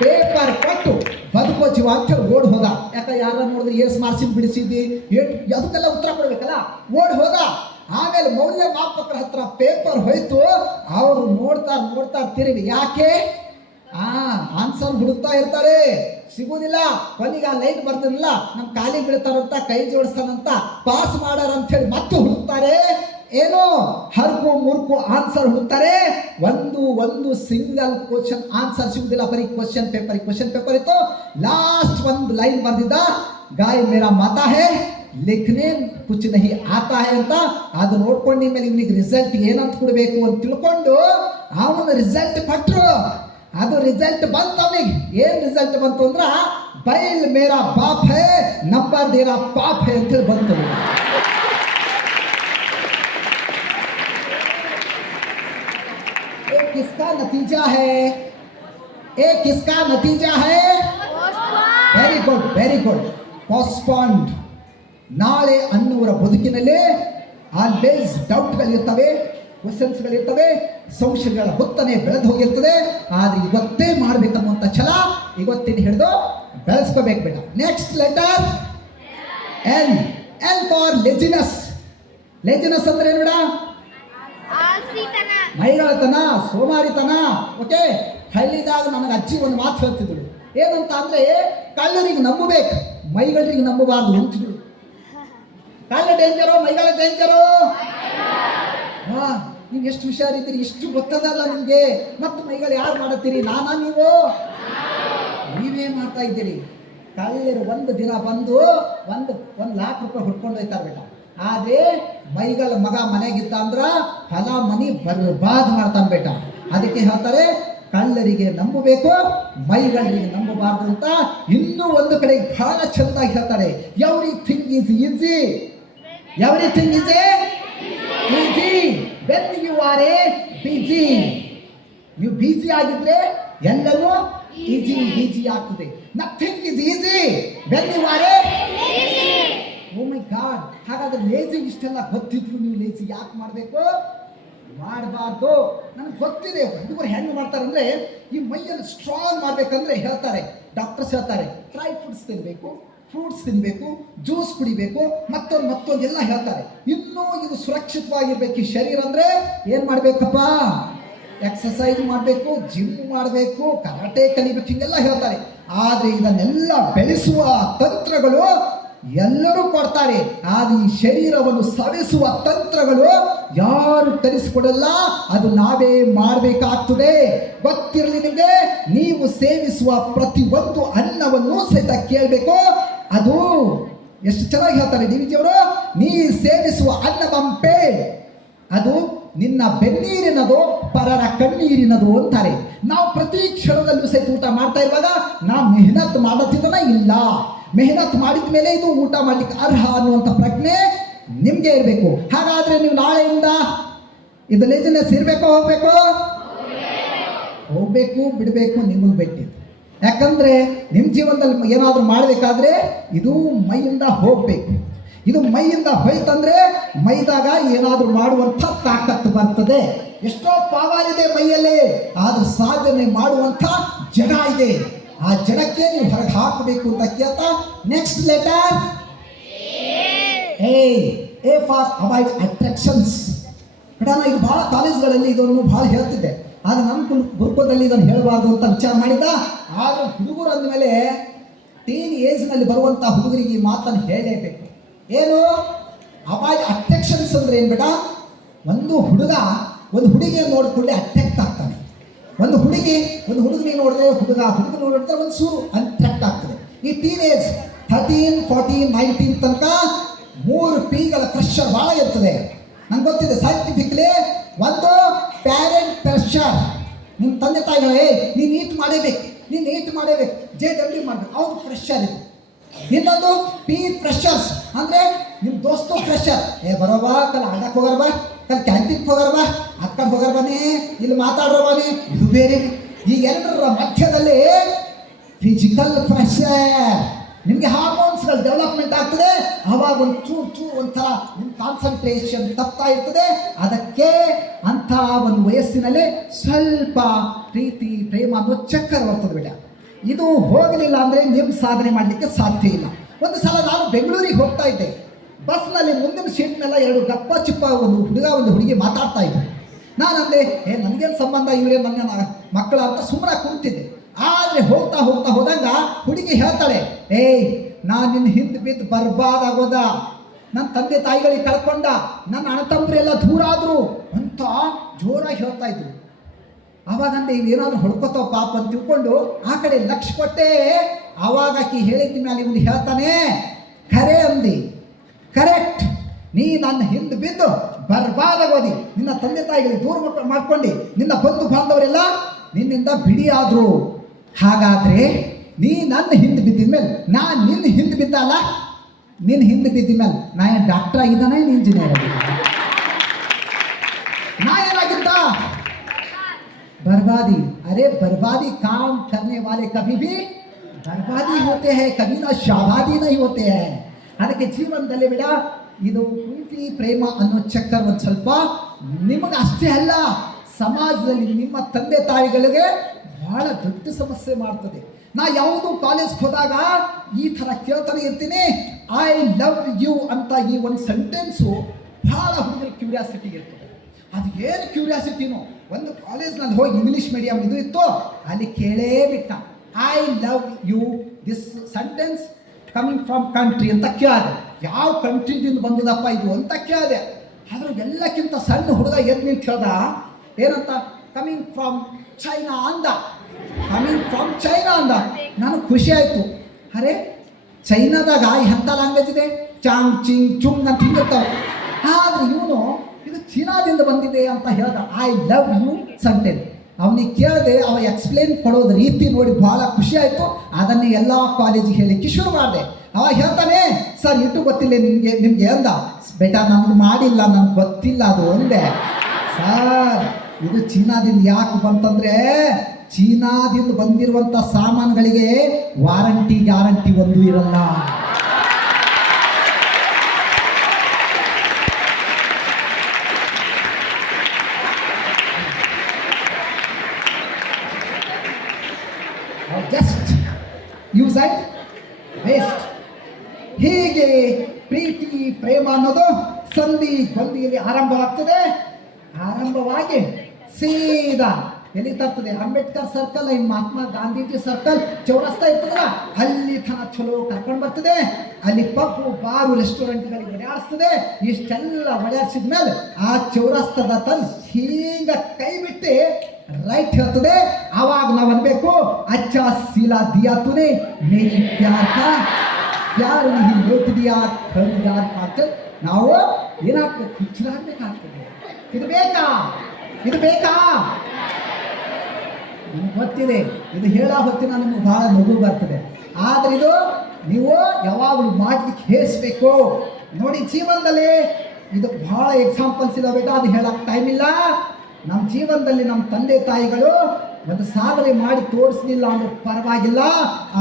ಪೇಪರ್ ಕೊಟ್ಟು ಬದುಕೋ ಜೀವ ಅಂತ ಓಡ್ ಹೋದ. ಯಾಕೆ ಯಾರ ನೋಡಿದ್ರೆ ಏಸ್ ಮಾರ್ಕ್ಸಿಂಗ್ ಬಿಡಿಸಿದ್ದಿ ಅದಕ್ಕೆಲ್ಲ ಉತ್ತರ ಕೊಡ್ಬೇಕಲ್ಲ, ಓಡ್ ಹೋದ. ಆಮೇಲೆ ಮೌಲ್ಯ ಮಾಪಕರ ಹತ್ರ ಪೇಪರ್ ಹೋಯ್ತು. ಅವರು ನೋಡ್ತಾ ತಿರುಗಿ, ಯಾಕೆ ಆನ್ಸರ್ ಹುಡುಕ್ತಾ ಇರ್ತಾರೆ, ಸಿಗುವುದಿಲ್ಲ. ಕೊನೆಗೆ ಆ ಲೈನ್ ಬರ್ದಿರಲಿಲ್ಲ, ನಮ್ಮ ಕಾಲಿಗೆ ಬೀಳ್ತಾರಂತ, ಕೈ ಜೋಡಿಸ್ತಾರಂತ, ಪಾಸ್ ಮಾಡಾರ ಅಂತ ಹೇಳಿ ಮತ್ತೆ ಹುಡುಕ್ತಾರೆ. ಏನೋ ಹರ್ಕು ಮುರ್ಕು ಆನ್ಸರ್ ಹುಡುಕ್ತಾರೆ. ಒಂದು ಸಿಂಗಲ್ ಕ್ವಶನ್ ಆನ್ಸರ್ ಸಿಗುದಿಲ್ಲ. ಬರೀ ಕ್ವಶನ್ ಪೇಪರ್ ಇತ್ತು. ಲಾಸ್ಟ್ ಒಂದು ಲೈನ್ ಬರ್ದಿದ್ದ, ಗಾಯ್ ಮೇರಾ ಮಾತಾ ಹೇ ಲಿಖನೆ ಕುಚ್ ನಹಿ ಆತಾ ಹೇ ಅಂತ. ಅದು ನೋಡ್ಕೊಂಡು ಮೇಲೆ ಇವನಿಗೆ ರಿಸಲ್ಟ್ ಏನಂತ ಕೊಡಬೇಕು ಅಂತ ತಿಳ್ಕೊಂಡು ಅವನ ರಿಸಲ್ಟ್ ಕೊಟ್ಟರು. ಅದು ರಿಸಲ್ಟ್ ಬಂತು. ಅವನಿಗೆ ಏನು ರಿಸಲ್ಟ್ ಬಂತು ಅಂದ್ರೆ, ಬೈಲ್ ಮೇರಾ ಬಾಪ್ ಹೇ ನಂಬರ್ ದೇರಾ ಪಾಪ್ ಹೇ ಅಂತ ಬಂತು. किसका नतीजा है? किसका नतीजा है? Very good. ಪೋಸ್ಟ್ಪೋನ್ಡ್. ನಾಳೆ ಅನ್ನುವರ ಬದುಕಿನಲ್ಲಿ ಆಲ್ವೇಸ್ ಡೌಟ್ಗಳಿರ್ತವೆ, ಕ್ವಶನ್ಸ್ಗಳಿರ್ತವೆ, ಸಂಶಯಗಳ ಹೊತ್ತನೆ ಬೆಳೆದು ಹೋಗಿರ್ತದೆ. ಆದರೆ ಇವತ್ತೇ ಮಾಡಬೇಕನ್ನುವಂಥ ಛಲ ಇವತ್ತಿನ ಹಿಡಿದು ಬೆಳೆಸ್ಕೋಬೇಕು ಬೇಡ. Next letter L. L for laziness. Laziness ಅಂದ್ರೆ ಏನು ಬೇಡ? ಮೈಗಳತನ, ಸೋಮಾರಿತನ. ಓಕೆ, ಹಳ್ಳಿದಾಗ ನನಗೆ ಅಜ್ಜಿ ಒಂದು ಮಾತು ಹೇಳ್ತಿದ್ರು, ಏನಂತ ಅಂದ್ರೆ ಕಳ್ಳರಿಗೆ ನಂಬಬೇಕು, ಮೈಗಳಿಗೆ ನಂಬಬಾರ್ದು ಅಂತಿದ್ರು. ಕಾಲ ಡೇಂಜರು, ಮೈಗಳ ಡೇಂಜರು. ಹಾ, ನೀವು ಎಷ್ಟು ಹುಷಾರಿದ್ದೀರಿ, ಇಷ್ಟು ಗೊತ್ತದಲ್ಲ ನಿಮ್ಗೆ. ಮತ್ತು ಮೈಗಳು ಯಾರು ಮಾಡತ್ತೀರಿ? ನಾನಾ ನೀವು? ನೀವೇ ಮಾಡ್ತಾ ಇದ್ದೀರಿ. ಕಳ್ಳರು ಒಂದು ದಿನ ಬಂದು ಒಂದು ₹1,00,000 ಹುಡ್ಕೊಂಡು ಹೋಯ್ತಾರೆ ಬೇಟ. ಆದ್ರೆ ಮೈಗಳ ಮಗ ಮನೆಗಿದ್ದ ಅಂದ್ರ ಹೊಲ ಮನಿ ಬರ್ಬಾದ್ ಮಾಡ್ತಾನೆ ಬೇಟ. ಅದಕ್ಕೆ ಹೇಳ್ತಾರೆ ಕಳ್ಳರಿಗೆ ನಂಬಬೇಕು, ಮೈಗಳಿಗೆ ನಂಬಬಾರ್ದು ಅಂತ. ಇನ್ನೂ ಒಂದು ಕಡೆ ಬಹಳ ಚಂದಾಗಿ ಹೇಳ್ತಾರೆ, everything is easy, everything is easy when you are busy. ನೀವು ಬಿಜಿ ಆಗಿದ್ರೆ ಎಲ್ಲವೂ ಈಜಿ ಆಗ್ತದೆ. Nothing is easy when you are oh my god. ಹಾಗಾದ್ರೆ ಲೇಜಿ ಇಷ್ಟೆಲ್ಲ ಗೊತ್ತಿದ್ರು ನೀವು ಲೇಜಿ ಯಾಕೆ ಮಾಡಬೇಕು? ಮಾಡಬಾರ್ದು. ನನಗೆ ಗೊತ್ತಿದೆ ಹುಡುಗರು ಹೆಂಗೆ ಮಾಡ್ತಾರಂದ್ರೆ, ಈ ಮೈಯನ್ನು ಸ್ಟ್ರಾಂಗ್ ಮಾಡ್ಬೇಕಂದ್ರೆ ಹೇಳ್ತಾರೆ, ಡಾಕ್ಟರ್ಸ್ ಹೇಳ್ತಾರೆ ಡ್ರೈ ಫ್ರೂಟ್ಸ್ ತಿನ್ನಬೇಕು, ಫ್ರೂಟ್ಸ್ ತಿನ್ನಬೇಕು, ಜ್ಯೂಸ್ ಕುಡಿಬೇಕು, ಮತ್ತೊಂದು ಎಲ್ಲ ಹೇಳ್ತಾರೆ. ಇನ್ನೂ ಇದು ಸುರಕ್ಷಿತವಾಗಿರ್ಬೇಕು ಈ ಶರೀರ ಅಂದ್ರೆ ಏನು ಮಾಡಬೇಕಪ್ಪ? ಎಕ್ಸಸೈಸ್ ಮಾಡಬೇಕು, ಜಿಮ್ ಮಾಡಬೇಕು, ಕರಾಟೆ ಕಲಿಬೇಕು, ಹಿಂಗೆಲ್ಲ ಹೇಳ್ತಾರೆ. ಆದರೆ ಇದನ್ನೆಲ್ಲ ಬೆಳೆಸುವ ತಂತ್ರಗಳು ಎಲ್ಲರೂ ಕೊಡ್ತಾರೆ. ಆದರೆ ಈ ಶರೀರವನ್ನು ಸವೆಸುವ ತಂತ್ರಗಳು ಯಾರು ಕಲಿಸಿಕೊಡಲ್ಲ, ಅದು ನಾವೇ ಮಾಡಬೇಕಾಗ್ತದೆ. ಗೊತ್ತಿರಲಿ ನಿಮಗೆ, ನೀವು ಸೇವಿಸುವ ಪ್ರತಿಯೊಂದು ಅನ್ನವನ್ನು ಸಹಿತ ಕೇಳಬೇಕು. ಅದು ಎಷ್ಟು ಚೆನ್ನಾಗಿ ಹೇಳ್ತಾರೆ ಡಿ ವಿ ಜಿಯವರು, ನೀ ಸೇವಿಸುವ ಅನ್ನವಂಪೆ ಅದು ನಿನ್ನ ಬೆನ್ನೀರಿನದು, ಪರರ ಕಣ್ಣೀರಿನದು ಅಂತಾರೆ. ನಾವು ಪ್ರತಿ ಕ್ಷಣದಲ್ಲೂ ಸಹಿತ ಊಟ ಮಾಡ್ತಾ ಇರುವಾಗ ನಾವು ಮೆಹನತ್ ಮಾಡುತ್ತಿದ್ದನ ಇಲ್ಲ, ಮೆಹನತ್ ಮಾಡಿದ ಮೇಲೆ ಇದು ಊಟ ಮಾಡ್ಲಿಕ್ಕೆ ಅರ್ಹ ಅನ್ನುವಂಥ ಪ್ರಜ್ಞೆ ನಿಮ್ಗೆ ಇರಬೇಕು. ಹಾಗಾದ್ರೆ ನೀವು ನಾಳೆಯಿಂದ ಇದು ಲೇಜಿನೆಸ್ ಇರಬೇಕು, ಹೋಗ್ಬೇಕು, ಬಿಡಬೇಕು, ನಿಮಗೆ ಬಿಟ್ಟಿದ್ದು. ಯಾಕಂದ್ರೆ ನಿಮ್ಮ ಜೀವನದಲ್ಲಿ ಏನಾದರೂ ಮಾಡಬೇಕಾದ್ರೆ ಇದು ಮೈಯಿಂದ ಹೋಗ್ಬೇಕು. ಇದು ಮೈಯಿಂದ ಹೋಯ್ತಂದ್ರೆ ಮೈದಾಗ ಏನಾದರೂ ಮಾಡುವಂಥ ತಾಕತ್ತು ಬರ್ತದೆ. ಎಷ್ಟೋ ಪವರ್ ಇದೆ ಮೈಯಲ್ಲಿ, ಆದ್ರೂ ಸಾಧನೆ ಮಾಡುವಂಥ ಜಡ ಇದೆ. ಆ ಜಡಕ್ಕೆ ನೀವು ಹೊರಗೆ ಹಾಕಬೇಕು ಅಂತ ಕೇಳ್ತಾ, next letter A for avoid attractions. ನಾನು ಇದು ಭಾಳ ಕಾಲೇಜ್ಗಳಲ್ಲಿ ಇದನ್ನು ಭಾಳ ಹೇಳ್ತಿದ್ದೆ, ಆದರೆ ನಮ್ಮ ಗುರುಕುಲದಲ್ಲಿ ಇದನ್ನು ಹೇಳಬಾರ್ದು ಅಂತ ವಿಚಾರ ಮಾಡಿದ್ದ. ಆದರೆ ಹುಡುಗರು ಅಂದಮೇಲೆ ಟೀನ್ ಏಜ್ನಲ್ಲಿ ಬರುವಂಥ ಹುಡುಗರಿಗೆ ಈ ಮಾತನ್ನು ಹೇಳಲೇಬೇಕು. ಏನು ಅವಾಯ್ಡ್ ಅಟ್ರಾಕ್ಷನ್ಸ್ ಅಂದ್ರೆ ಏನು ಬೇಡ? ಒಂದು ಹುಡುಗ ಒಂದು ಹುಡುಗಿಯನ್ನು ನೋಡಿಕೊಳ್ಳಿ ಅಟ್ರಾಕ್ಟ್ ಆಗ್ತಾನೆ. ಒಂದು ಹುಡುಗನಿಗೆ ನೋಡಿದ್ರೆ ಹುಡುಗ ನೋಡಿದ್ರೆ ಒಂದು ಸೂರು ಅಟ್ರಾಕ್ಟ್ ಆಗ್ತದೆ. ಈ ಟೀನೇಜ್ 13, 14, 19 ತನಕ 3 Pಗಳ ಪ್ರೆಷರ್ ಭಾಳ ಇರ್ತದೆ. ನಂಗೆ ಗೊತ್ತಿದೆ ಸೈಂಟಿಫಿಕ್ಲಿ. ಒಂದು ಪ್ಯಾರೆಂಟ್ ಪ್ರೆಷರ್, ನಿಮ್ಮ ತಂದೆ ತಾಯಿಗಳೇ ನೀನು ನೀಟ್ ಮಾಡೇಬೇಕು, JW ಮಾಡಬೇಕು, ಅವ್ರ ಪ್ರೆಷರ್ ಇದೆ. ಇನ್ನೊಂದು ಪೀರ್ ಪ್ರೆಷರ್ಸ್ ಅಂದರೆ ನಿಮ್ಮ ದೋಸ್ತು ಪ್ರೆಷರ್, ಬರೋಬಾ ಕಲ್ ಆಡಕ್ಕೆ ಹೋಗಾರ ಬಾ, ಕಲ್ ಕ್ಯಾಂಟೀನ್ಗೆ ಹೋಗಾರ ಬಾ, ಅಕ್ಕಡೆ ಹೋಗಾರ ಬನ್ನಿ, ಇಲ್ಲಿ ಮಾತಾಡ್ರೋ ಬನ್ನಿ, ಇದು ಬೇರೆ. ಈಗ ಎಲ್ಲರ ಮಧ್ಯದಲ್ಲಿ ಫಿಸಿಕಲ್ ಪ್ರೆಷರ್, ನಿಮಗೆ ಹಾರ್ಮೋನ್ಸ್ಗಳು ಡೆವಲಪ್ಮೆಂಟ್ ಆಗ್ತದೆ. ಅವಾಗ ಒಂದು ಚೂರು ಒಂಥರ ನಿಮ್ಮ ಕಾನ್ಸಂಟ್ರೇಷನ್ ತಪ್ತಾ ಇರ್ತದೆ. ಅದಕ್ಕೆ ಅಂಥ ಒಂದು ವಯಸ್ಸಿನಲ್ಲಿ ಸ್ವಲ್ಪ ಪ್ರೀತಿ ಪ್ರೇಮ ಅನ್ನೋ ಚಕ್ಕರ್ ಬರ್ತದೆ ಬೇಡ. ಇದು ಹೋಗಲಿಲ್ಲ ಅಂದರೆ ನೀವು ಸಾಧನೆ ಮಾಡಲಿಕ್ಕೆ ಸಾಧ್ಯ ಇಲ್ಲ. ಒಂದು ಸಲ ನಾನು ಬೆಂಗಳೂರಿಗೆ ಹೋಗ್ತಾ ಇದ್ದೆ, ಬಸ್ನಲ್ಲಿ ಮುಂದಿನ ಸೀಟ್ ಮೇಲೆ 2 ಗಪ್ಪ ಚಿಪ್ಪ ಒಂದು ಹುಡುಗ ಒಂದು ಹುಡುಗಿ ಮಾತಾಡ್ತಾ ಇದ್ದೆ. ನಾನು ಅಂದೆ, ನನಗೇನು ಸಂಬಂಧ, ಇವರೇ ನನ್ನ ಮಕ್ಕಳ ಅಂತ ಸುಮ್ಮನೆ ಕುಂತಿದ್ದೆ. ಆದರೆ ಹೋದಂಗ ಹುಡುಗಿ ಹೇಳ್ತಾಳೆ, ನಾನು ನಿನ್ನ ಹಿಂದೆ ಬಿದ್ದು ಬರ್ಬಾದಾಗೋದ, ನನ್ನ ತಂದೆ ತಾಯಿಗಳಿಗೆ ಕಳ್ಕೊಂಡ, ನನ್ನ ಅಣ್ಣ ತಮ್ಮರೆಲ್ಲ ದೂರ ಆದರು ಅಂತ ಜೋರಾಗಿ ಹೇಳ್ತಾ ಇದ್ರು. ಆವಾಗ ಅಂದೆ ಇವೇನಾದ್ರೂ ಹೊಡ್ಕೋತಾವ ಪಾಪ ಅಂತ ತಿಳ್ಕೊಂಡು ಆ ಕಡೆ ಲಕ್ಷ್ಯ ಕೊಟ್ಟೆ. ಆವಾಗ ಆಕಿ ಹೇಳಿದ ಮೇಲೆ ಇವನು ಹೇಳ್ತಾನೆ, ಖರೆ ಅಂದಿ, ಕರೆಕ್ಟ್, ನೀ ನನ್ನ ಹಿಂದೆ ಬಿದ್ದು ಬರ್ಬಾದಾಗೋದಿ, ನಿನ್ನ ತಂದೆ ತಾಯಿಗಳಿಗೆ ದೂರ ಮಾಡ್ಕೊಂಡು ನಿನ್ನ ಬಂಧು ಬಾಂಧವರೆಲ್ಲ ನಿನ್ನಿಂದ ಬಿಡಿ ಆದ್ರು. ಹಾಗಾದ್ರೆ ನೀ ನನ್ನ ಹಿಂದೆ ಬಿದ್ದಿದ ಮೇಲೆ ನಾನು ನಿನ್ನ ಹಿಂದೆ ಬಿದ್ದಲ್ಲ, ನಿನ್ನ ಹಿಂದೆ ಬಿದ್ದ ಮೇಲೆ ನಾ ಏನು ಡಾಕ್ಟರ್ ಆಗಿದ್ದಾನೆ, ಇಂಜಿನಿಯರ್ ಆಗಿದ್ದಾನೆ, ನಾ ಏನಾಗಿದ್ದ? बर्बादी। अरे बर्बादी काम करने वाले कभी भी बर्बादी होते हैं, कभी ना शाबादी नहीं होते हैं। ಅದಕ್ಕೆ ಜೀವನದಲ್ಲಿ ಬಿಡ ಇದು ಪ್ರೀತಿ ಪ್ರೇಮ ಅನ್ನೋ ಚಕ್ಕರ್ ಒಂದು ಸ್ವಲ್ಪ ನಿಮಗೆ ಅಷ್ಟೇ ಅಲ್ಲ, ಸಮಾಜದಲ್ಲಿ ನಿಮ್ಮ ತಂದೆ ತಾಯಿಗಳಿಗೆ ಬಹಳ ದೊಡ್ಡ ಸಮಸ್ಯೆ ಮಾಡ್ತದೆ. ನಾ ಯಾವುದು ಕಾಲೇಜ್ಗೆ ಹೋದಾಗ ಈ ಥರ ಕೇಳ್ತಾನೆ ಇರ್ತೀನಿ, ಐ ಲವ್ ಯು ಅಂತ. ಈ ಒಂದು ಸೆಂಟೆನ್ಸು ಬಹಳ ಹುಡುಗರಿಗೆ ಕ್ಯೂರಿಯಾಸಿಟಿ ಇರ್ತದೆ. ಅದು ಏನು ಕ್ಯೂರಿಯಾಸಿಟಿನೋ, ಒಂದು ಕಾಲೇಜ್ನಲ್ಲಿ ಹೋಗಿ ಇಂಗ್ಲೀಷ್ ಮೀಡಿಯಂ ಇದು ಇತ್ತು, ಅಲ್ಲಿ ಕೇಳೇ ಬಿಟ್ಟ, I love you this sentence coming from country ಅಂತ ಕೇಳಿದೆ. ಯಾವ ಕಂಟ್ರಿದಿಂದ ಬಂದದಪ್ಪ ಇದು ಅಂತ ಕೇಳಿದೆ. ಆದ್ರೂ ಎಲ್ಲಕ್ಕಿಂತ ಸಣ್ಣ ಹುಡುಗ ಎದ್ದು ನಿಂತು ಹೇಳ್ದ, ಏನಂತ, ಕಮಿಂಗ್ ಫ್ರಮ್ ಚೈನಾ ಅಂದ. ಕಮಿಂಗ್ ಫ್ರಮ್ ಚೈನಾ ಅಂದ. ನನಗೆ ಖುಷಿ ಆಯಿತು. ಅರೆ, ಚೈನಾದಾಗ ಎಂಥ ಲ್ಯಾಂಗ್ವೇಜ್ ಇದೆ, ಚಾಂಗ್ ಚಿಂಗ್ ಚುಂಗ್ ಅಂತ ಹಿಂಗಿರ್ತಾವೆ. ಆದರೆ ಇವನು ಇದು ಚೀನಾದಿಂದ ಬಂದಿದೆ ಅಂತ ಹೇಳ್ದ. ಐ ಲವ್ ಯು ಸಂಟೆನ್. ಅವನಿಗೆ ಕೇಳಿದೆ, ಅವ ಎಕ್ಸ್ಪ್ಲೇನ್ ಕೊಡೋದು ರೀತಿ ನೋಡಿ ಭಾಳ ಖುಷಿ ಆಯಿತು. ಅದನ್ನೇ ಎಲ್ಲ ಕಾಲೇಜಿಗೆ ಹೇಳಲಿಕ್ಕೆ ಶುರು ಮಾಡಿದೆ. ಅವ ಹೇಳ್ತಾನೆ, ಸರ್ ಇಟ್ಟು ಗೊತ್ತಿಲ್ಲ ನಿಮಗೆ ಅಂದ. ಬೇಟಾ ನಮ್ಗೆ ಮಾಡಿಲ್ಲ, ನನಗೆ ಗೊತ್ತಿಲ್ಲ ಅದು ಒಂದೇ. ಸರ್ ಇದು ಚೀನಾದಿಂದ ಯಾಕೆ ಬಂತಂದ್ರೆ, ಚೀನಾದಿಂದ ಬಂದಿರುವಂಥ ಸಾಮಾನುಗಳಿಗೆ ವಾರಂಟಿ ಗ್ಯಾರಂಟಿ ಒಂದು ಇರಲ್ಲ. Just use and waste. ಹೀಗೆ ಪ್ರೀತಿ ಪ್ರೇಮ ಅನ್ನೋದು ಸಂಧಿ ಗೊಂದಿಯಲ್ಲಿ ಆರಂಭವಾಗ್ತದೆ. ಆರಂಭವಾಗಿ ಸೀದಾ ಎಲ್ಲಿ ತರ್ತದೆ, ಅಂಬೇಡ್ಕರ್ ಸರ್ಕಲ್, ಇನ್ನು ಮಹಾತ್ಮ ಗಾಂಧೀಜಿ ಸರ್ಕಲ್ ಚೌರಸ್ತಾ ಇರ್ತದಲ್ಲ, ಅಲ್ಲಿ ತನ ಚಲೋ ಕರ್ಕೊಂಡು ಬರ್ತದೆ. ಅಲ್ಲಿ ಪಬ್ಬು ಬಾರು ರೆಸ್ಟೋರೆಂಟ್ಗಳಿಗೆ ಓಡಾಡಿಸ್ತದೆ. ಇಷ್ಟೆಲ್ಲ ಓಡಾಡಿಸಿದ ಮೇಲೆ ಆ ಚೌರಸ್ತದ ತಂದು ಹೀಗ ಕೈ ಬಿಟ್ಟು ರೈಟ್ ಹೇಳ್ತದೆ. ಆವಾಗ ನಾವು ಅನ್ಬೇಕು, ಅಚ್ಚಾ ಸೀಲಾ ದಿಯಾ ತುನೆ ಮೇರಿ ಪ್ಯಾರ್ ಕಾ ಪ್ಯಾರ್ नहीं लौट दिया खरीदार पाತ್ರ. ನಾವು ಏನಾಗ್ಬೇಕು, ಹುಚ್ಚರಾಗಬೇಕಾಗ್ತದೆ. ಇದು ಬೇಕಾ, ಇದು ಬೇಕಾ, ನಿಮ್ಗೆ ಗೊತ್ತಿದೆ. ಇದು ಹೇಳೋ ಹೊತ್ತಿನ ನಿಮ್ಗೆ ಬಹಳ ನಗು ಬರ್ತದೆ. ಆದರೆ ಇದು ನೀವು ಯಾವಾಗಲೂ ಮಾಡ್ಲಿಕ್ಕೆ ಹೇರಿಸ್ಬೇಕು. ನೋಡಿ, ಜೀವನದಲ್ಲಿ ಇದು ಬಹಳ ಎಕ್ಸಾಂಪಲ್ಸ್ ಇದಾವೆ ಬೇಟ, ಅದು ಹೇಳಕ್ಕೆ ಟೈಮ್ ಇಲ್ಲ. ನಮ್ಮ ಜೀವನದಲ್ಲಿ ನಮ್ಮ ತಂದೆ ತಾಯಿಗಳು ಒಂದು ಸಾಧನೆ ಮಾಡಿ ತೋರಿಸಲಿಲ್ಲ ಅನ್ನೋ ಪರವಾಗಿಲ್ಲ.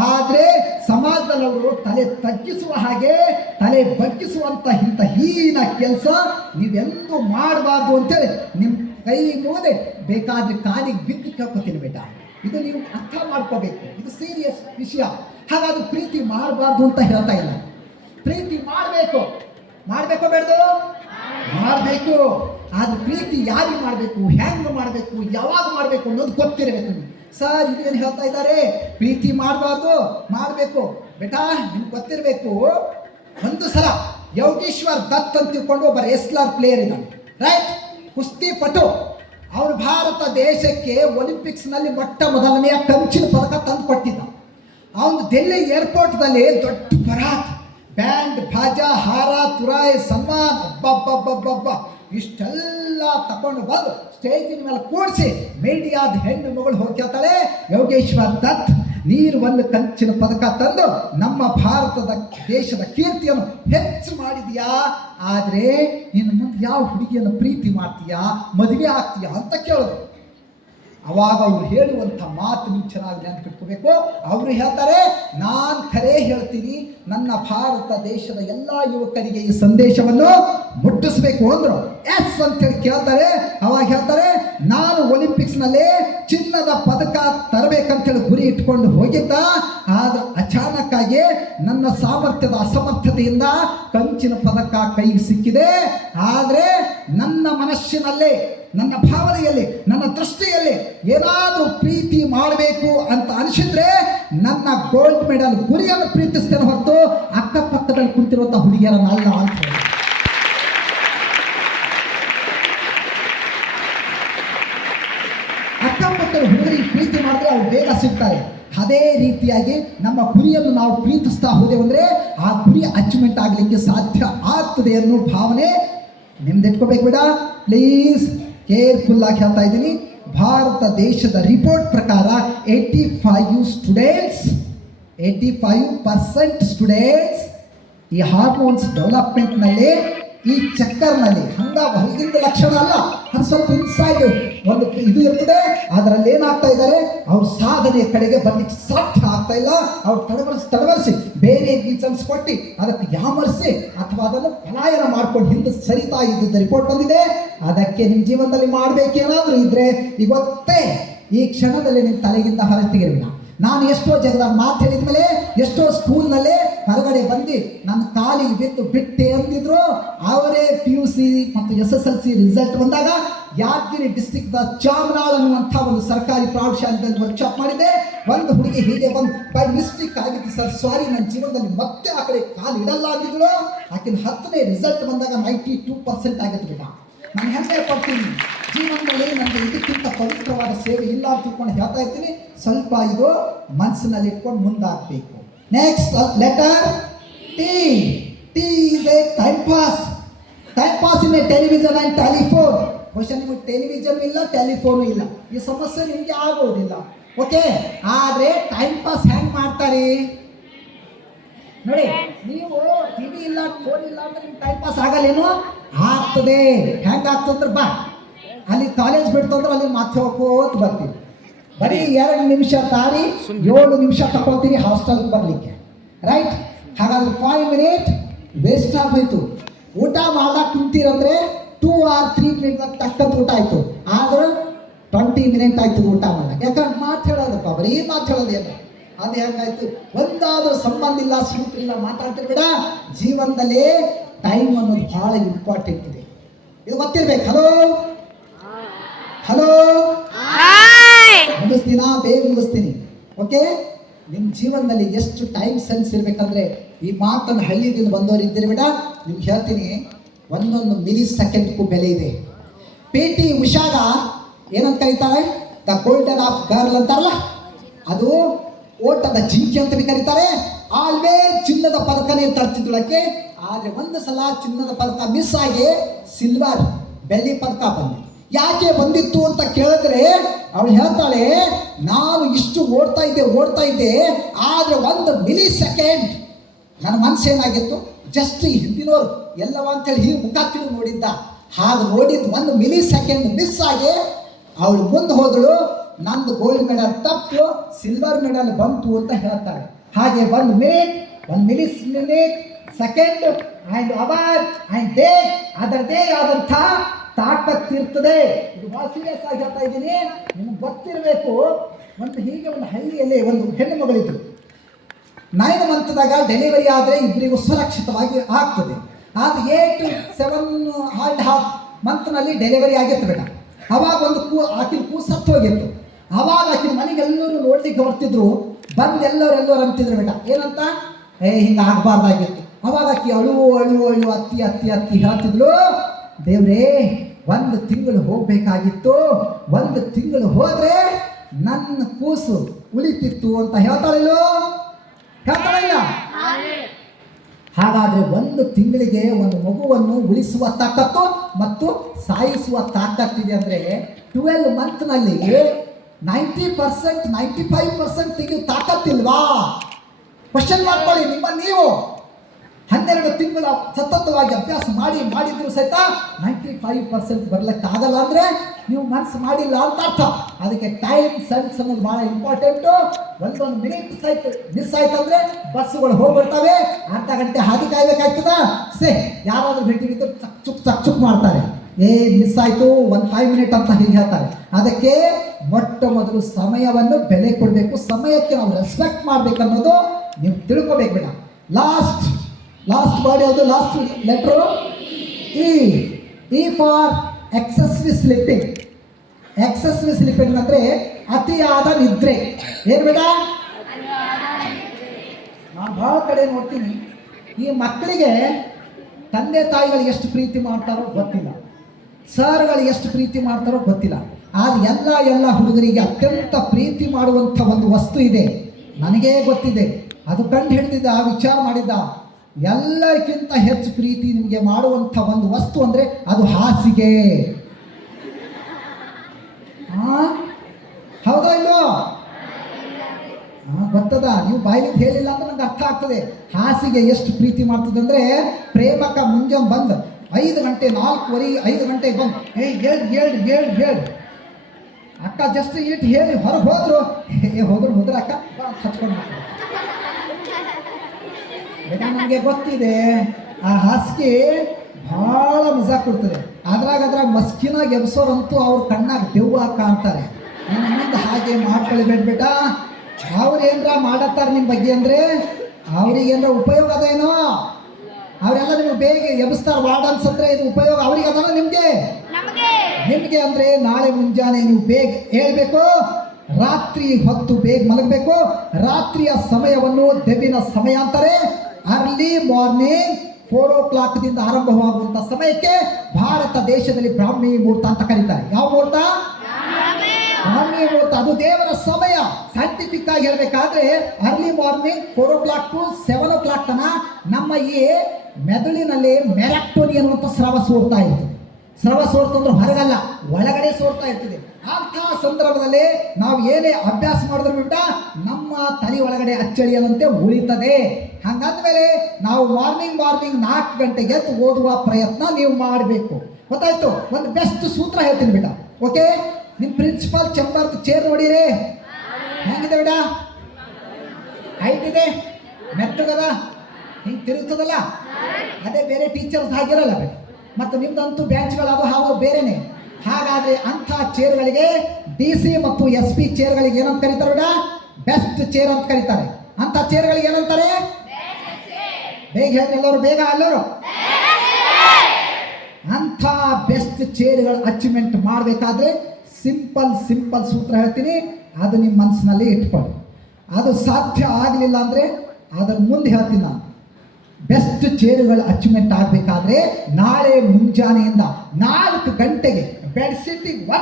ಆದರೆ ಸಮಾಜದಲ್ಲಿ ಅವರು ತಲೆ ತಗ್ಗಿಸುವ ಹಾಗೆ, ತಲೆ ಬಗ್ಗಿಸುವಂಥ ಇಂಥ ಹೀನ ಕೆಲಸ ನೀವೆಂದೂ ಮಾಡಬಾರ್ದು ಅಂತೇಳಿ ನಿಮ್ಮ ಕೈ ಮುಗದೆ ಬೇಕಾದ್ರೆ ಕಾಲಿಗೆ ಬಿದ್ದು ಕೇಳ್ಕೊತೀನಿ ಬೇಟ. ಇದು ನೀವು ಅರ್ಥ ಮಾಡ್ಕೋಬೇಕು. ಇದು ಸೀರಿಯಸ್ ವಿಷಯ. ಹಾಗಾದ್ರೆ ಪ್ರೀತಿ ಮಾಡಬಾರ್ದು ಅಂತ ಹೇಳ್ತಾ ಇಲ್ಲ. ಪ್ರೀತಿ ಮಾಡಬೇಕು. ಮಾಡಬೇಕು ಬೇಡದು? ಮಾಡಬೇಕು. ಆದ್ರೆ ಪ್ರೀತಿ ಯಾರಿಗೆ ಮಾಡಬೇಕು, ಹೆಂಗೆ ಮಾಡಬೇಕು, ಯಾವಾಗ ಮಾಡಬೇಕು ಅನ್ನೋದು ಗೊತ್ತಿರಬೇಕು. ಸರ್ ಇದೇನು ಹೇಳ್ತಾ ಇದ್ದಾರೆ, ಪ್ರೀತಿ ಮಾಡಬಾರ್ದು, ಮಾಡಬೇಕು. ಬೇಟಾ ನಿಮ್ಗೆ ಗೊತ್ತಿರಬೇಕು. ಒಂದು ಸಲ ಯೋಗೇಶ್ವರ್ ದತ್ ಅಂತ ತಿಳ್ಕೊಂಡು ಒಬ್ಬ ರೆಸ್ಲರ್ ಪ್ಲೇಯರ್ ಇದ್ದಾನೆ, ರೈಟ್, ಕುಸ್ತಿ ಪಟು. ಅವನು ಭಾರತ ದೇಶಕ್ಕೆ ಒಲಿಂಪಿಕ್ಸ್ನಲ್ಲಿ ಮೊಟ್ಟ ಮೊದಲನೆಯ ಕಂಚಿನ ಪದಕ ತಂದು ಕೊಟ್ಟಿದ್ದ. ಅವನು ಡೆಲ್ಲಿ ಏರ್ಪೋರ್ಟ್ದಲ್ಲಿ ದೊಡ್ಡ ಬರಾತ್, ಬ್ಯಾಂಡ್ ಬಾಜಾ ಹಾರ ತುರಾಯಿ ಸನ್ಮಾನ್, ಅಬ್ಬಬ್ಬಬ್ಬಬ್ಬ ಇಷ್ಟೆಲ್ಲ ತಗೊಂಡು ಬಂದು ಸ್ಟೇಜಿನ ಮೇಲೆ ಕೂಡಿಸಿ ಮೀಡಿಯಾದ ಹೆಣ್ಣು ಮಗಳು ಹೋಗಿ ಕೇಳ್ತಾಳೆ, ಯೋಗೇಶ್ವರ್ ದತ್ ನೀರು ಒಂದು ಕಂಚಿನ ಪದಕ ತಂದು ನಮ್ಮ ಭಾರತದ ದೇಶದ ಕೀರ್ತಿಯನ್ನು ಹೆಚ್ಚು ಮಾಡಿದೀಯಾ, ಆದರೆ ಇನ್ನು ಮುಂದೆ ಯಾವ ಹುಡುಗಿಯನ್ನು ಪ್ರೀತಿ ಮಾಡ್ತೀಯಾ, ಮದುವೆ ಆಗ್ತೀಯಾ ಅಂತ ಕೇಳೋದು. ಅವಾಗ ಅವ್ರು ಹೇಳುವಂಥ ಮಾತು ನೀವು ಚೆನ್ನಾಗಿ ನೆನಪಿಟ್ಕೋಬೇಕು. ಅವರು ಹೇಳ್ತಾರೆ, ನಾನು ಖರೇ ಹೇಳ್ತೀನಿ, ನನ್ನ ಭಾರತ ದೇಶದ ಎಲ್ಲ ಯುವಕರಿಗೆ ಈ ಸಂದೇಶವನ್ನು ಮುಟ್ಟಿಸ್ಬೇಕು ಅಂದರು. ಎಸ್ ಅಂತೇಳಿ ಕೇಳ್ತಾರೆ. ಅವಾಗ ಹೇಳ್ತಾರೆ, ನಾನು ಒಲಿಂಪಿಕ್ಸ್ನಲ್ಲಿ ಚಿನ್ನದ ಪದಕ ತರಬೇಕಂತೇಳಿ ಗುರಿ ಇಟ್ಕೊಂಡು ಹೋಗಿದ್ದ. ಆದ್ರೆ ಅಚಾನಕ್ ಆಗಿ ನನ್ನ ಸಾಮರ್ಥ್ಯದ ಅಸಮರ್ಥತೆಯಿಂದ ಕಂಚಿನ ಪದಕ ಕೈಗೆ ಸಿಕ್ಕಿದೆ. ಆದರೆ ನನ್ನ ಮನಸ್ಸಿನಲ್ಲಿ, ನನ್ನ ಭಾವನೆಯಲ್ಲಿ, ನನ್ನ ದೃಷ್ಟಿಯಲ್ಲಿ ಏನಾದರೂ ಪ್ರೀತಿ ಮಾಡಬೇಕು ಅಂತ ಅನಿಸಿದ್ರೆ ನನ್ನ ಗೋಲ್ಡ್ ಮೆಡಲ್ ಗುರಿಯನ್ನು ಪ್ರೀತಿಸ್ತೇನೆ ಹೊರತು ಅಕ್ಕಪಕ್ಕದಲ್ಲಿ ಕುಂತಿರುವಂಥ ಹುಡುಗಿಯರನ್ನ ಅಲ್ಲ ಅಂತ. ಅಕ್ಕಪಕ್ಕದ ಹುಡುಗರಿಗೆ ಪ್ರೀತಿ ಮಾಡಿದ್ರೆ ಅವ್ರು ಬೇಗ ಸಿಗ್ತಾರೆ. ಅದೇ ರೀತಿಯಾಗಿ ನಮ್ಮ ಗುರಿಯನ್ನು ನಾವು ಪ್ರೀತಿಸ್ತಾ ಹೋದೆವು ಅಂದರೆ ಆ ಗುರಿ ಅಚೀವ್ಮೆಂಟ್ ಆಗಲಿಕ್ಕೆ ಸಾಧ್ಯ ಆಗ್ತದೆ ಅನ್ನೋ ಭಾವನೆ ನಿಮ್ದಿಟ್ಕೋಬೇಕು ಬಿಡ. ಪ್ಲೀಸ್ ಕೇರ್ಫುಲ್ ಆಗಿ ಹೇಳ್ತಾ ಇದ್ದೀನಿ. ಭಾರತ ದೇಶದ ರಿಪೋರ್ಟ್ ಪ್ರಕಾರ 85% ಸ್ಟೂಡೆಂಟ್ಸ್ ಈ ಹಾರ್ಮೋನ್ಸ್ ಡೆವಲಪ್ಮೆಂಟ್ನಲ್ಲಿ, ಈ ಚಕ್ಕರ್ನಲ್ಲಿ ಹಂಗ ಹೊರಗಿಂದ ಲಕ್ಷಣ ಅಲ್ಲ, ಅದು ಸ್ವಲ್ಪ ಇನ್ಸೈಡ್ ಒಂದು ಇದು ಇರ್ತದೆ. ಅದರಲ್ಲಿ ಏನಾಗ್ತಾ ಇದ್ದಾರೆ, ಅವ್ರ ಸಾಧನೆಯ ಕಡೆಗೆ ಬರ್ಲಿಕ್ಕೆ ಸಾಧ್ಯ ಆಗ್ತಾ ಇಲ್ಲ. ಅವ್ರು ತಡವರಿಸಿ ಬೇರೆ ರೀಸನ್ಸ್ ಕೊಟ್ಟು ಅದಕ್ಕೆ ಯಾಮರಿಸಿ ಅಥವಾ ಅದನ್ನು ಪಲಾಯನ ಮಾಡ್ಕೊಂಡು ಹಿಂದೆ ಸರಿತಾ ಇದ್ದಿದ್ದ ರಿಪೋರ್ಟ್ ಬಂದಿದೆ. ಅದಕ್ಕೆ ನಿಮ್ಮ ಜೀವನದಲ್ಲಿ ಮಾಡಬೇಕೇನಾದರೂ ಇದ್ರೆ ಇವತ್ತೇ ಈ ಕ್ಷಣದಲ್ಲಿ ನಿಮ್ಮ ತಲೆಗಿಂತ ಹೊರಗೆ ತೆಗಿರಬೇಡ. ನಾನು ಎಷ್ಟೋ ಜಗದಾಗ ಮಾತು ಹೇಳಿದ ಮೇಲೆ ಎಷ್ಟೋ ಸ್ಕೂಲ್ನಲ್ಲೇ ಹೊರಗಡೆ ಬಂದು ನನ್ನ ಕಾಲಿಗೆ ಬಿಟ್ಟೆ ಅಂದಿದ್ರು. ಅವರೇ PUC ಮತ್ತು SSLC ರಿಸಲ್ಟ್ ಬಂದಾಗ ಯಾದಗಿರಿ ಡಿಸ್ಟ್ರಿಕ್ಟ್ ಚಾಮರಾಳ ಅನ್ನುವಂಥ ಒಂದು ಸರ್ಕಾರಿ ಪ್ರೌಢ ಶಾಲೆಯಲ್ಲಿ ವರ್ಕ್ಶಾಪ್ ಮಾಡಿದೆ. ಒಂದು ಹುಡುಗಿ ಹೀಗೆ ಬಂದು ಬೈ ಮಿಸ್ಟೇಕ್ ಆಗಿತ್ತು ಸರ್, ಸಾರಿ, ನನ್ನ ಜೀವನದಲ್ಲಿ ಮತ್ತೆ ಆ ಕಡೆ ಕಾಲು ಇಡಲ್ಲ ಅಂದಿದ್ರು. ಆಕಿನ 10ನೇ ರಿಸಲ್ಟ್ ಬಂದಾಗ 92% ಆಗಿತ್ತು ಬೇಡ. ನಾನು ಹೆಮ್ಮೆ ಪಡ್ತೀನಿ. ಜೀವನದಲ್ಲಿ ನನಗೆ ಇದಕ್ಕಿಂತ ಪವಿತ್ರವಾದ ಸೇವೆ ಇಲ್ಲ ಅಂತ ತಿಳ್ಕೊಂಡು ಹೇಳ್ತಾ ಇರ್ತೀನಿ. ಸ್ವಲ್ಪ ಇದು ಮನಸ್ಸಿನಲ್ಲಿ ಇಟ್ಕೊಂಡು ಮುಂದಾಗಬೇಕು. Next letter T. T is A time pass. Time pass in a television and telephone. ಬಹುಶಃ ನಿಮಗೆ ಟೆಲಿವಿಷನ್ ಇಲ್ಲ, ಟೆಲಿಫೋನು ಇಲ್ಲ, ಈ ಸಮಸ್ಯೆ ನಿಮಗೆ ಆಗೋದಿಲ್ಲ. ಓಕೆ, ಆದರೆ ಟೈಮ್ ಪಾಸ್ ಹೆಂಗೆ ಮಾಡ್ತಾರೆ ನೋಡಿ. ನೀವು ಟಿವಿ ಇಲ್ಲ, ಫೋನ್ ಇಲ್ಲ ಅಂದ್ರೆ ನಿಮ್ಗೆ ಟೈಮ್ ಪಾಸ್ ಆಗಲ್ಲೇನು? ಆಗ್ತದೆ. ಹೆಂಗಾಗ್ತಂದ್ರೆ ಬಾ, ಅಲ್ಲಿ ಕಾಲೇಜ್ ಬಿಡ್ತಂದ್ರೆ ಅಲ್ಲಿ ಮಾತು ಹೋಗೋತ್ ಬರ್ತೀವಿ. ಬರೀ 2 ನಿಮಿಷ ತಾರಿ 7 ನಿಮಿಷ ತಗೊಳ್ತೀರಿ ಹಾಸ್ಟೆಲ್ಗೆ ಬರಲಿಕ್ಕೆ, ರೈಟ್? ಹಾಗಾದ್ರೆ 5 ಮಿನಿಟ್ ವೇಸ್ಟ್ ಆಗೋಯ್ತು. ಊಟ ಮಾಡ್ದಾಗ ಕುಂತೀರಂದ್ರೆ 2 or 3 ಮಿನಿಟ್ ತಕ್ಕಂತ ಊಟ ಆಯಿತು. ಆದ್ರೆ 20 ಮಿನಿಟ್ ಆಯಿತು ಊಟ ಮಾಡಕ್ಕೆ. ಯಾಕಂದ್ರೆ ಮಾತು ಹೇಳೋದಪ್ಪ, ಬರೀ ಮಾತು ಹೇಳೋದೇನು, ಅದು ಹೆಂಗಾಯ್ತು? ಒಂದಾದ್ರೂ ಸಂಬಂಧ ಇಲ್ಲ, ಸೂಟ್ ಇಲ್ಲ, ಮಾತಾಡ್ತಿರ್ಬೇಡ. ಜೀವನದಲ್ಲಿ ಟೈಮ್ ಅನ್ನೋದು ಬಹಳ ಇಂಪಾರ್ಟೆಂಟ್ ಇದೆ, ಇದು ಗೊತ್ತಿರ್ಬೇಕು. ಹಲೋ ಹಲೋ, ಮುಗಿಸ್ತೀನಾ? ಬೇಗ ಮುಗಿಸ್ತೀನಿ. ಓಕೆ, ನಿಮ್ಮ ಜೀವನದಲ್ಲಿ ಎಷ್ಟು ಟೈಮ್ ಸೆನ್ಸ್ ಇರಬೇಕಂದ್ರೆ, ಈ ಮಾತನ್ನು ಹಳ್ಳಿದಿಂದ ಬಂದವರು ಇದ್ದೀರಿ ಬೇಡ, ನಿಮ್ಗೆ ಹೇಳ್ತೀನಿ, ಒಂದೊಂದು ಮಿಲಿ ಸೆಕೆಂಡ್ಗೂ ಬೆಲೆ ಇದೆ. PT ಉಷಾಗ ಏನಂತ ಕರೀತಾರೆ? ದ ಗೋಲ್ಡನ್ ಆಫ್ ಗರ್ಲ್ ಅಂತಾರಲ್ಲ, ಅದು ಓಟದ ಜಿಂಕಿ ಅಂತ ಕರೀತಾರೆ. ಆಲ್ವೇಸ್ ಚಿನ್ನದ ಪದಕನೇ ತರ್ತಿದ್ದಳಕ್ಕೆ. ಆದರೆ ಒಂದು ಸಲ ಚಿನ್ನದ ಪದಕ ಮಿಸ್ ಆಗಿ ಸಿಲ್ವರ್, ಬೆಳ್ಳಿ ಪದಕ ಬಂದಿತ್ತು. ಯಾಕೆ ಬಂದಿತ್ತು ಅಂತ ಕೇಳಿದ್ರೆ ಅವಳು ಹೇಳ್ತಾಳೆ, ನಾನು ಇಷ್ಟು ಓಡ್ತಾ ಇದ್ದೆ, ಆದರೆ 1 ಮಿಲಿ ಸೆಕೆಂಡ್ ನನ್ನ ಮನಸ್ಸೇನಾಗಿತ್ತು, ಜಸ್ಟ್ ಹಿಂದಿನೋರು ಎಲ್ಲವ ಅಂತೇಳಿ ಹೀಗೆ ಮುಖ ತಿರುಗಿ ನೋಡಿದ್ದ. ಹಾಗೆ ನೋಡಿದ್ದು 1 ಮಿಲಿ ಸೆಕೆಂಡ್ ಮಿಸ್ ಆಗಿ ಅವಳು ಮುಂದೆ ಹೋದಳು. ನಂದು ಗೋಲ್ಡ್ ಮೆಡಲ್ ತಪ್ಪು, ಸಿಲ್ವರ್ ಮೆಡಲ್ ಬಂತು ಅಂತ ಹೇಳ್ತಾಳೆ. ಹಾಗೆ 1 minute, 1 milli second and our and day ಅದರದೇ ಆದಂಥ ತಾಕತ್ತಿರ್ತದೆ. ಇದು ಭಾಳ ಸೀರಿಯಸ್ ಆಗಿ ಹೇಳ್ತಾ ಇದ್ದೀನಿ, ನಿಮ್ಗೆ ಗೊತ್ತಿರಬೇಕು. ಒಂದು ಹಳ್ಳಿಯಲ್ಲಿ ಒಂದು ಹೆಣ್ಣು ಮಗಳಿದ್ರು. 9 ಮಂತ್ದಾಗ ಡೆಲಿವರಿ ಆದರೆ ಇಬ್ಬರಿಗೂ ಸುರಕ್ಷಿತವಾಗಿ ಆಗ್ತದೆ. ಆದರೆ 8, 7.5 ಮಂತ್ನಲ್ಲಿ ಡೆಲಿವರಿ ಆಗಿತ್ತು ಬೇಡ. ಅವಾಗ ಆಕಿನ ಕೂಸತ್ತು ಹೋಗಿತ್ತು. ಅವಾಗ ಆಕಿನ ಮನೆಗೆಲ್ಲರೂ ನೋಡ್ಲಿಕ್ಕೆ ಬರ್ತಿದ್ರು. ಬಂದು ಎಲ್ಲರೂ ಅಂತಿದ್ರು ಬೇಡ, ಏನಂತ, ಹಿಂಗೆ ಆಗಬಾರ್ದಾಗಿತ್ತು. ಅವಾಗ ಆಕಿ ಅಳು ಅತ್ತಿ ಹೇಳ್ತಿದ್ಳು, ದೇವ್ರೇ 1 ತಿಂಗಳು ಹೋಗ್ಬೇಕಾಗಿತ್ತು, 1 ತಿಂಗಳು ಹೋದ್ರೆ ನನ್ನ ಕೂಸು ಉಳಿತಿತ್ತು ಅಂತ ಹೇಳ್ತಾಳಿಲ್ಲ? ಹಾಗಾದ್ರೆ 1 ತಿಂಗಳಿಗೆ ಒಂದು ಮಗುವನ್ನು ಉಳಿಸುವ ತಾಕತ್ತು ಮತ್ತು ಸಾಯಿಸುವ ತಾಕತ್ತಿದೆ. ಅಂದರೆ 12 ಮಂತ್ನಲ್ಲಿ 90%, 95% ತೆಗೆಯೋ ತಾಕತ್ತಿಲ್ವಾ? ಕ್ವಶನ್ ಮಾಡ್ಕೊಳ್ಳಿ ನಿಮ್ಮ ನೀವು. 12 ತಿಂಗಳ ಸತತವಾಗಿ ಅಭ್ಯಾಸ ಮಾಡಿದ್ರು ಸಹಿತ 95% ಬರ್ಲಿಕ್ಕಾಗಲ್ಲ ಅಂದರೆ ನೀವು ಮನಸ್ಸು ಮಾಡಿಲ್ಲ ಅಂತ ಅರ್ಥ. ಅದಕ್ಕೆ ಟೈಮ್ ಸೆನ್ಸ್ ಅನ್ನೋದು ಭಾಳ ಇಂಪಾರ್ಟೆಂಟು. 1 ಮಿನಿಟ್ ಸಹಿತ ಮಿಸ್ ಆಯ್ತು ಅಂದರೆ ಬಸ್ಸುಗಳು ಹೋಗ್ಬಿಡ್ತವೆ. ಅರ್ಧ ಗಂಟೆ ಹಾದಿ ಕಾಯ್ಬೇಕಾಗ್ತದ. ಯಾರಾದ್ರೂ ಭೇಟಿಗಿದ್ರು ಚಕ್ ಮಾಡ್ತಾರೆ, ಮಿಸ್ ಆಯಿತು 5 ಮಿನಿಟ್ ಅಂತ ಹೀಗೆ ಹೇಳ್ತಾರೆ. ಅದಕ್ಕೆ ಮೊಟ್ಟ ಮೊದಲು ಸಮಯವನ್ನು ಬೆಲೆ ಕೊಡಬೇಕು, ಸಮಯಕ್ಕೆ ನಾವು ರೆಸ್ಪೆಕ್ಟ್ ಮಾಡಬೇಕು ಅನ್ನೋದು ನೀವು ತಿಳ್ಕೊಬೇಕು ಬೇಡ. ಲಾಸ್ಟ್ ವರ್ಡ್ ಯಾವುದು? Last letter E for excessive sleeping. Excessive sleeping ಅಂದರೆ ಅತಿಯಾದ ನಿದ್ರೆ. ಏನು ಬೇಡ? ನಾನು ಭಾಳ ಕಡೆ ನೋಡ್ತೀನಿ, ಈ ಮಕ್ಕಳಿಗೆ ತಂದೆ ತಾಯಿಗಳು ಎಷ್ಟು ಪ್ರೀತಿ ಮಾಡ್ತಾರೋ ಗೊತ್ತಿಲ್ಲ, ಸರ್ಗಳು ಎಷ್ಟು ಪ್ರೀತಿ ಮಾಡ್ತಾರೋ ಗೊತ್ತಿಲ್ಲ. ಆದರೆ ಎಲ್ಲ ಹುಡುಗರಿಗೆ ಅತ್ಯಂತ ಪ್ರೀತಿ ಮಾಡುವಂಥ ಒಂದು ವಸ್ತು ಇದೆ, ನನಗೇ ಗೊತ್ತಿದೆ. ಅದು ಕಂಡು ಹಿಡಿದಿದ್ದ, ವಿಚಾರ ಮಾಡಿದ್ದ. ಎಲ್ಲರಿಗಿಂತ ಹೆಚ್ಚು ಪ್ರೀತಿ ನಿಮಗೆ ಮಾಡುವಂಥ ಒಂದು ವಸ್ತು ಅಂದರೆ ಅದು ಹಾಸಿಗೆ. ಹೌದಾ ಇಲ್ಲೋ? ಗೊತ್ತದ? ನೀವು ಬಾಯಿಲಿಂದ ಹೇಳಿಲ್ಲ ಅಂದ್ರೆ ನಂಗೆ ಅರ್ಥ ಆಗ್ತದೆ. ಹಾಸಿಗೆ ಎಷ್ಟು ಪ್ರೀತಿ ಮಾಡ್ತದೆ ಅಂದರೆ, ಪ್ರೇಮಕ ಮುಂಜಾನೆ ಬಂದು 5 ಗಂಟೆ 4:15 5 ಗಂಟೆಗೆ ಬಂದು ಹೇಳಿ ಅಕ್ಕ ಜಸ್ಟ್ ಇಟ್ಟು ಹೇಳಿ ಹೊರಗೆ ಹೋದ್ರು ಅಕ್ಕ ಹಚ್ಕೊಂಡು ನನಗೆ ಗೊತ್ತಿದೆ ಆ ಹಾಸಿಗೆ ಭಾಳ ಮಜಾ ಕೊಡ್ತದೆ. ಅದ್ರಾಗ ಮಸ್ಕಿನಾಗ ಎಬ್ಸೋರಂತೂ ಅವ್ರ ಕಣ್ಣಾಗ ದೆವ್ವ ಕಾಣ್ತಾರೆ. ನಿಮ್ಮ ಮುಂದೆ ಹಾಗೆ ಮಾಡ್ಕೊಳ್ಬೇಡ ಬೇಟ. ಅವ್ರೇನ್ರ ಮಾಡತ್ತಾರೆ ನಿಮ್ಮ ಬಗ್ಗೆ ಅಂದರೆ ಅವ್ರಿಗೇನರ ಉಪಯೋಗ ಅದೇನೋ? ಅವರೆಲ್ಲ ನಿಮ್ಗೆ ಬೇಗ ಎಬ್ಸ್ತಾರೆ ವಾರ್ಡನ್ಸ್ ಅಂದರೆ ಇದು ಉಪಯೋಗ ಅವ್ರಿಗೆ ಅದಲ್ಲ ನಿಮಗೆ ಅಂದರೆ ನಾಳೆ ಮುಂಜಾನೆ ನೀವು ಬೇಗ ಹೇಳ್ಬೇಕು, ರಾತ್ರಿ ಹೊತ್ತು ಬೇಗ ಮಲಗಬೇಕು. ರಾತ್ರಿಯ ಸಮಯವನ್ನು ದೆವ್ವಿನ ಸಮಯ ಅಂತಾರೆ. ಅರ್ಲಿ ಮಾರ್ನಿಂಗ್ 4 o'clock ಆರಂಭವಾಗುವಂತ ಸಮಯಕ್ಕೆ ಭಾರತ ದೇಶದಲ್ಲಿ ಬ್ರಾಹ್ಮಿ ಮುಹೂರ್ತ ಅಂತ ಕರೀತಾರೆ. ಯಾವ ಮುಹೂರ್ತ? ಬ್ರಾಹ್ಮಿ ಮುಹೂರ್ತ. ಅದು ದೇವರ ಸಮಯ. ಸೈಂಟಿಫಿಕ್ ಆಗಿ ಹೇಳ್ಬೇಕಾದ್ರೆ early morning 4 o'clock to 7 o'clock ತನ ನಮ್ಮ ಈ ಮೆದುಳಿನಲ್ಲಿ ಮೆಲಾಟೋನಿನ್ ಅನ್ನುವಂಥ ಸ್ರಾವ ಸೋರ್ತಾ ಇರ್ತದೆ. ಸ್ರಾವ ಸೋರ್ತಂದ್ರೆ ಹೊರಗಲ್ಲ, ಒಳಗಡೆ ಸೋರ್ತಾ ಇರ್ತದೆ. ಅಂತಹ ಸಂದರ್ಭದಲ್ಲಿ ನಾವು ಏನೇ ಅಭ್ಯಾಸ ಮಾಡಿದ್ರು ಬಿಟ್ಟ ನಮ್ಮ ತಲೆ ಒಳಗಡೆ ಅಚ್ಚಳಿಯದಂತೆ ಉಳಿತದೆ. ಹಾಗಾದ್ಮೇಲೆ ನಾವು ಮಾರ್ನಿಂಗ್ 4 ಗಂಟೆಗೆ ಎದ್ದು ಓದುವ ಪ್ರಯತ್ನ ನೀವು ಮಾಡಬೇಕು. ಗೊತ್ತಾಯ್ತು? ಒಂದು ಬೆಸ್ಟ್ ಸೂತ್ರ ಹೇಳ್ತೀನಿ ಬಿಟ್ಟ. ಓಕೆ, ನಿಮ್ಮ ಪ್ರಿನ್ಸಿಪಾಲ್ ಚೇಂಬರ್ ಚೇರ್ ನೋಡಿರಿ ಹೆಂಗಿದೆ ಬಿಡ? ಹೈಟ್ ಇದೆ, ಮೆತ್ತಗದ, ಹಿಂಗೆ ತಿರುಗ್ತದಲ್ಲ. ಅದೇ ಬೇರೆ ಟೀಚರ್ಸ್ ಹಾಗಿರಲ್ಲ ಬೇಡ. ಮತ್ತು ನಿಮ್ದಂತೂ ಬ್ಯಾಂಚ್ಗಳು ಅದು ಹಾಗೂ ಬೇರೆನೆ. ಹಾಗಾದ್ರೆ ಅಂಥ ಚೇರ್ಗಳಿಗೆ DC ಮತ್ತು SP ಚೇರ್ಗಳಿಗೆ ಏನಂತ ಕರೀತಾರೆ ಬಿಡ? ಬೆಸ್ಟ್ ಚೇರ್ ಅಂತ ಕರೀತಾರೆ. ಅಂಥ ಚೇರ್ಗಳಿಗೆ ಏನಂತಾರೆ? ಬೇಗ ಹೇಳಿ ಎಲ್ಲರೂ, ಬೇಗ ಎಲ್ಲರೂ. ಅಂಥ ಬೆಸ್ಟ್ ಚೇರ್ಗಳ ಅಚೀವ್ಮೆಂಟ್ ಮಾಡಬೇಕಾದ್ರೆ ಸಿಂಪಲ್ ಸೂತ್ರ ಹೇಳ್ತೀನಿ, ಅದು ನಿಮ್ಮ ಮನಸ್ಸಿನಲ್ಲಿ ಇಟ್ಕೊಳ್ಳಿ. ಅದು ಸಾಧ್ಯ ಆಗಲಿಲ್ಲ ಅಂದರೆ ಅದರ ಮುಂದೆ ಹೇಳ್ತೀನಿ ನಾನು. ಬೆಸ್ಟ್ ಚೇರುಗಳ ಅಚೀವ್ಮೆಂಟ್ ಆಗಬೇಕಾದ್ರೆ ನಾಳೆ ಮುಂಜಾನೆಯಿಂದ 4 ಗಂಟೆಗೆ ಬೆಡ್ಶೀಟಿಗೆ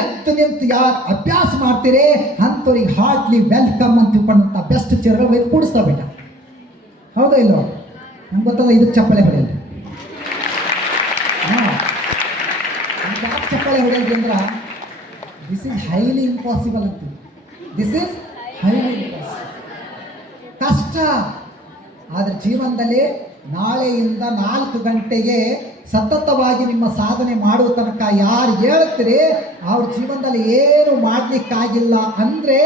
ಎತ್ತು ನಿಂತು ಯಾರು ಅಭ್ಯಾಸ ಮಾಡ್ತೀರಿ ಅಂಥವ್ರಿಗೆ ಹಾರ್ಟ್ಲಿ ವೆಲ್ಕಮ್ ಅಂತ ತಿಳ್ಕೊಂಡಂಥ ಬೆಸ್ಟ್ ಚೇರ್ಗಳು ಒಯ್ದು ಕೂಡಿಸ್ತಾ ಬೇಡ. ಹೌದಾ ಇಲ್ವಾ? ನಮ್ಗೆ ಗೊತ್ತದ ಇದಕ್ಕೆ ಚಪ್ಪಳೆ ಹೊಡೆಯಲ್ಲ. ಯಾಕೆ ಚಪ್ಪಳೆ ಹೊಡೆಯೋದು ಅಂದ್ರೆ ದಿಸ್ ಈಸ್ ಹೈಲಿ ಇಂಪಾಸಿಬಲ್ ಅಂತೀವಿ. ದಿಸ್ ಈಸ್ ಹೈಲಿ ಇಂಪಾಸಿಬಲ್, ಕಷ್ಟ. ಆದರೆ ಜೀವನದಲ್ಲಿ ನಾಳೆಯಿಂದ 4 ಗಂಟೆಗೆ ಸತತವಾಗಿ ನಿಮ್ಮ ಸಾಧನೆ ಮಾಡುವ ತನಕ ಯಾರು ಹೇಳ್ತೀರಿ ಅವ್ರ ಜೀವನದಲ್ಲಿ ಏನು ಮಾಡಲಿಕ್ಕಾಗಿಲ್ಲ ಅಂದರೆ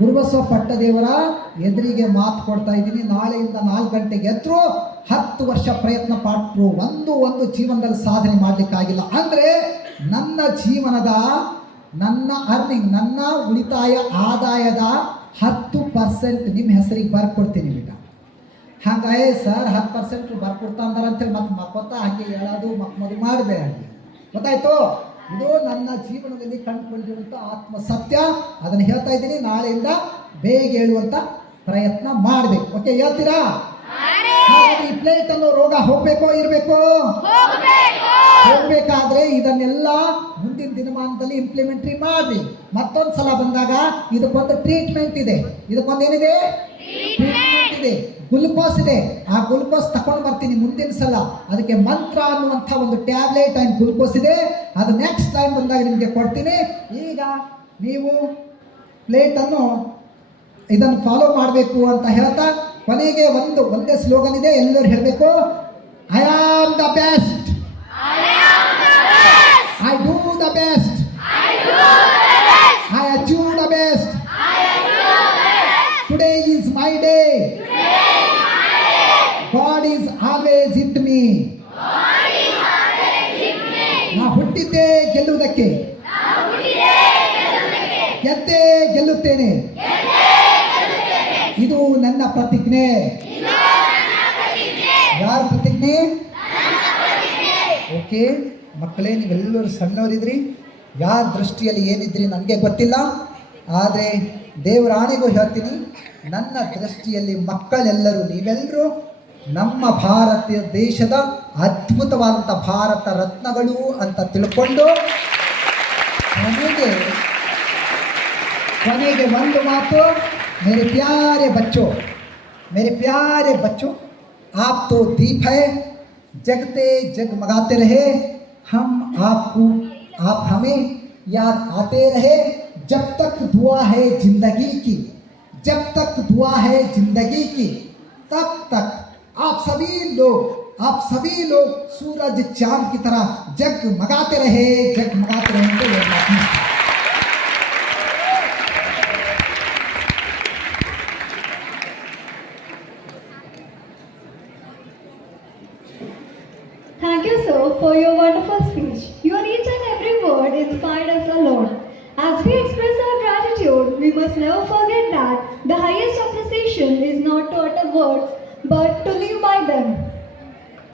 ಗುರುಬಸವ ಪಟ್ಟದೇವರ ಎದುರಿಗೆ ಮಾತು ಕೊಡ್ತಾ ಇದ್ದೀನಿ. ನಾಳೆಯಿಂದ 4 ಗಂಟೆಗೆ ಎದ್ರು 10 ವರ್ಷ ಪ್ರಯತ್ನ ಪಟ್ಟರು ಒಂದು ಜೀವನದಲ್ಲಿ ಸಾಧನೆ ಮಾಡಲಿಕ್ಕಾಗಿಲ್ಲ ಅಂದರೆ ನನ್ನ ಜೀವನದ, ನನ್ನ ಅರ್ನಿಂಗ್, ನನ್ನ ಉಳಿತಾಯ ಆದಾಯದ 10% ನಿಮ್ಮ ಹೆಸರಿಗೆ ಬರ್ಕೊಡ್ತೀನಿ ಬಿಟ್ಟ. ಹಾಗಾಗಿ ಸರ್ 10% ಬರ್ಕೊಡ್ತಾ ಅಂತಾರೆ ಅಂತೇಳಿ ಮತ್ತೆ ಮಕ್ಕೊತ್ತ ಹಾಗೆ ಹೇಳೋದು ಮಕ್ಕಳು ಮಾಡಬೇಡ. ಗೊತ್ತಾಯ್ತು? ಇದು ನನ್ನ ಜೀವನದಲ್ಲಿ ಕಂಡುಕೊಂಡಿರುವಂಥ ಆತ್ಮ ಸತ್ಯ. ಅದನ್ನು ಹೇಳ್ತಾ ಇದ್ದೀನಿ. ನಾಳೆಯಿಂದ ಬೇಗ ಹೇಳುವಂಥ ಪ್ರಯತ್ನ ಮಾಡಬೇಕು. ಓಕೆ, ಹೇಳ್ತೀರಾ? ಈ ಪ್ಲೇಟ್ ಅನ್ನೋ ರೋಗ ಹೋಗ್ಬೇಕೋ ಇರಬೇಕು? ಹೋಗ್ಬೇಕಾದ್ರೆ ಇದನ್ನೆಲ್ಲ ಮುಂದಿನ ದಿನಮಾನದಲ್ಲಿ ಇಂಪ್ಲಿಮೆಂಟ್ರಿ ಮಾಡಿ. ಮತ್ತೊಂದು ಸಲ ಬಂದಾಗ ಇದಕ್ಕೊಂದು ಟ್ರೀಟ್ಮೆಂಟ್ ಇದೆ. ಇದಕ್ಕೊಂದೇನಿದೆ? ಟ್ರೀಟ್ಮೆಂಟ್ ಇದೆ, ಗ್ಲುಕೋಸ್ ಇದೆ. ಆ ಗ್ಲುಕೋಸ್ ತಗೊಂಡು ಬರ್ತೀನಿ ಮುಂದಿನ ಸಲ. ಅದಕ್ಕೆ ಮಂತ್ರ ಅನ್ನುವಂಥ ಒಂದು ಟ್ಯಾಬ್ಲೆಟ್ ಆ್ಯಂಡ್ ಗ್ಲುಕೋಸ್ ಇದೆ. ಅದು ನೆಕ್ಸ್ಟ್ ಟೈಮ್ ಬಂದಾಗ ನಿಮಗೆ ಕೊಡ್ತೀನಿ. ಈಗ ನೀವು ಪ್ಲೇಟನ್ನು ಇದನ್ನು ಫಾಲೋ ಮಾಡಬೇಕು ಅಂತ ಹೇಳ್ತಾ ಕೊನೆಗೆ ಒಂದೇ ಸ್ಲೋಗನ್ ಇದೆ, ಎಲ್ಲರೂ ಹೇಳಬೇಕು. I am the best, I do the best, I achieve the best, today is my day, God is always with me. ನಾ ಹುಟ್ಟಿದ್ದೇ ಗೆಲ್ಲುವುದಕ್ಕೆ, ಗೆದ್ದೇ ಗೆಲ್ಲುತ್ತೇನೆ, ಇದು ನನ್ನ ಪ್ರತಿಜ್ಞೆ. ಯಾರ ಪ್ರತಿಜ್ಞೆ? ಓಕೆ ಮಕ್ಕಳೇ, ನೀವೆಲ್ಲರೂ ಸಣ್ಣವರಿದ್ರಿ. ಯಾರ ದೃಷ್ಟಿಯಲ್ಲಿ ಏನಿದ್ರಿ ನನಗೆ ಗೊತ್ತಿಲ್ಲ. ಆದರೆ ದೇವರ ಆಣೆಗೂ ಹೇಳ್ತೀನಿ, ನನ್ನ ದೃಷ್ಟಿಯಲ್ಲಿ ಮಕ್ಕಳೆಲ್ಲರೂ, ನೀವೆಲ್ಲರೂ ನಮ್ಮ ಭಾರತೀಯ ದೇಶದ ಅದ್ಭುತವಾದಂಥ ಭಾರತ ರತ್ನಗಳು ಅಂತ ತಿಳ್ಕೊಂಡು ಕೊನೆಗೆ ಒಂದು ಮಾತು, मेरे प्यारे बच्चों, आप तो दीप है, जगते जगमगाते रहे, हम आपको, आप हमें याद आते रहे, जब तक दुआ है जिंदगी की, जब तक दुआ है जिंदगी की, तब तक आप सभी लोग सूरज चांद की तरह जगमगाते रहेंगे. Thank you, sir, for your wonderful speech. Your each and every word inspired us a lot. As we express our gratitude, we must never forget that the highest appreciation is not to utter words, but to live by them.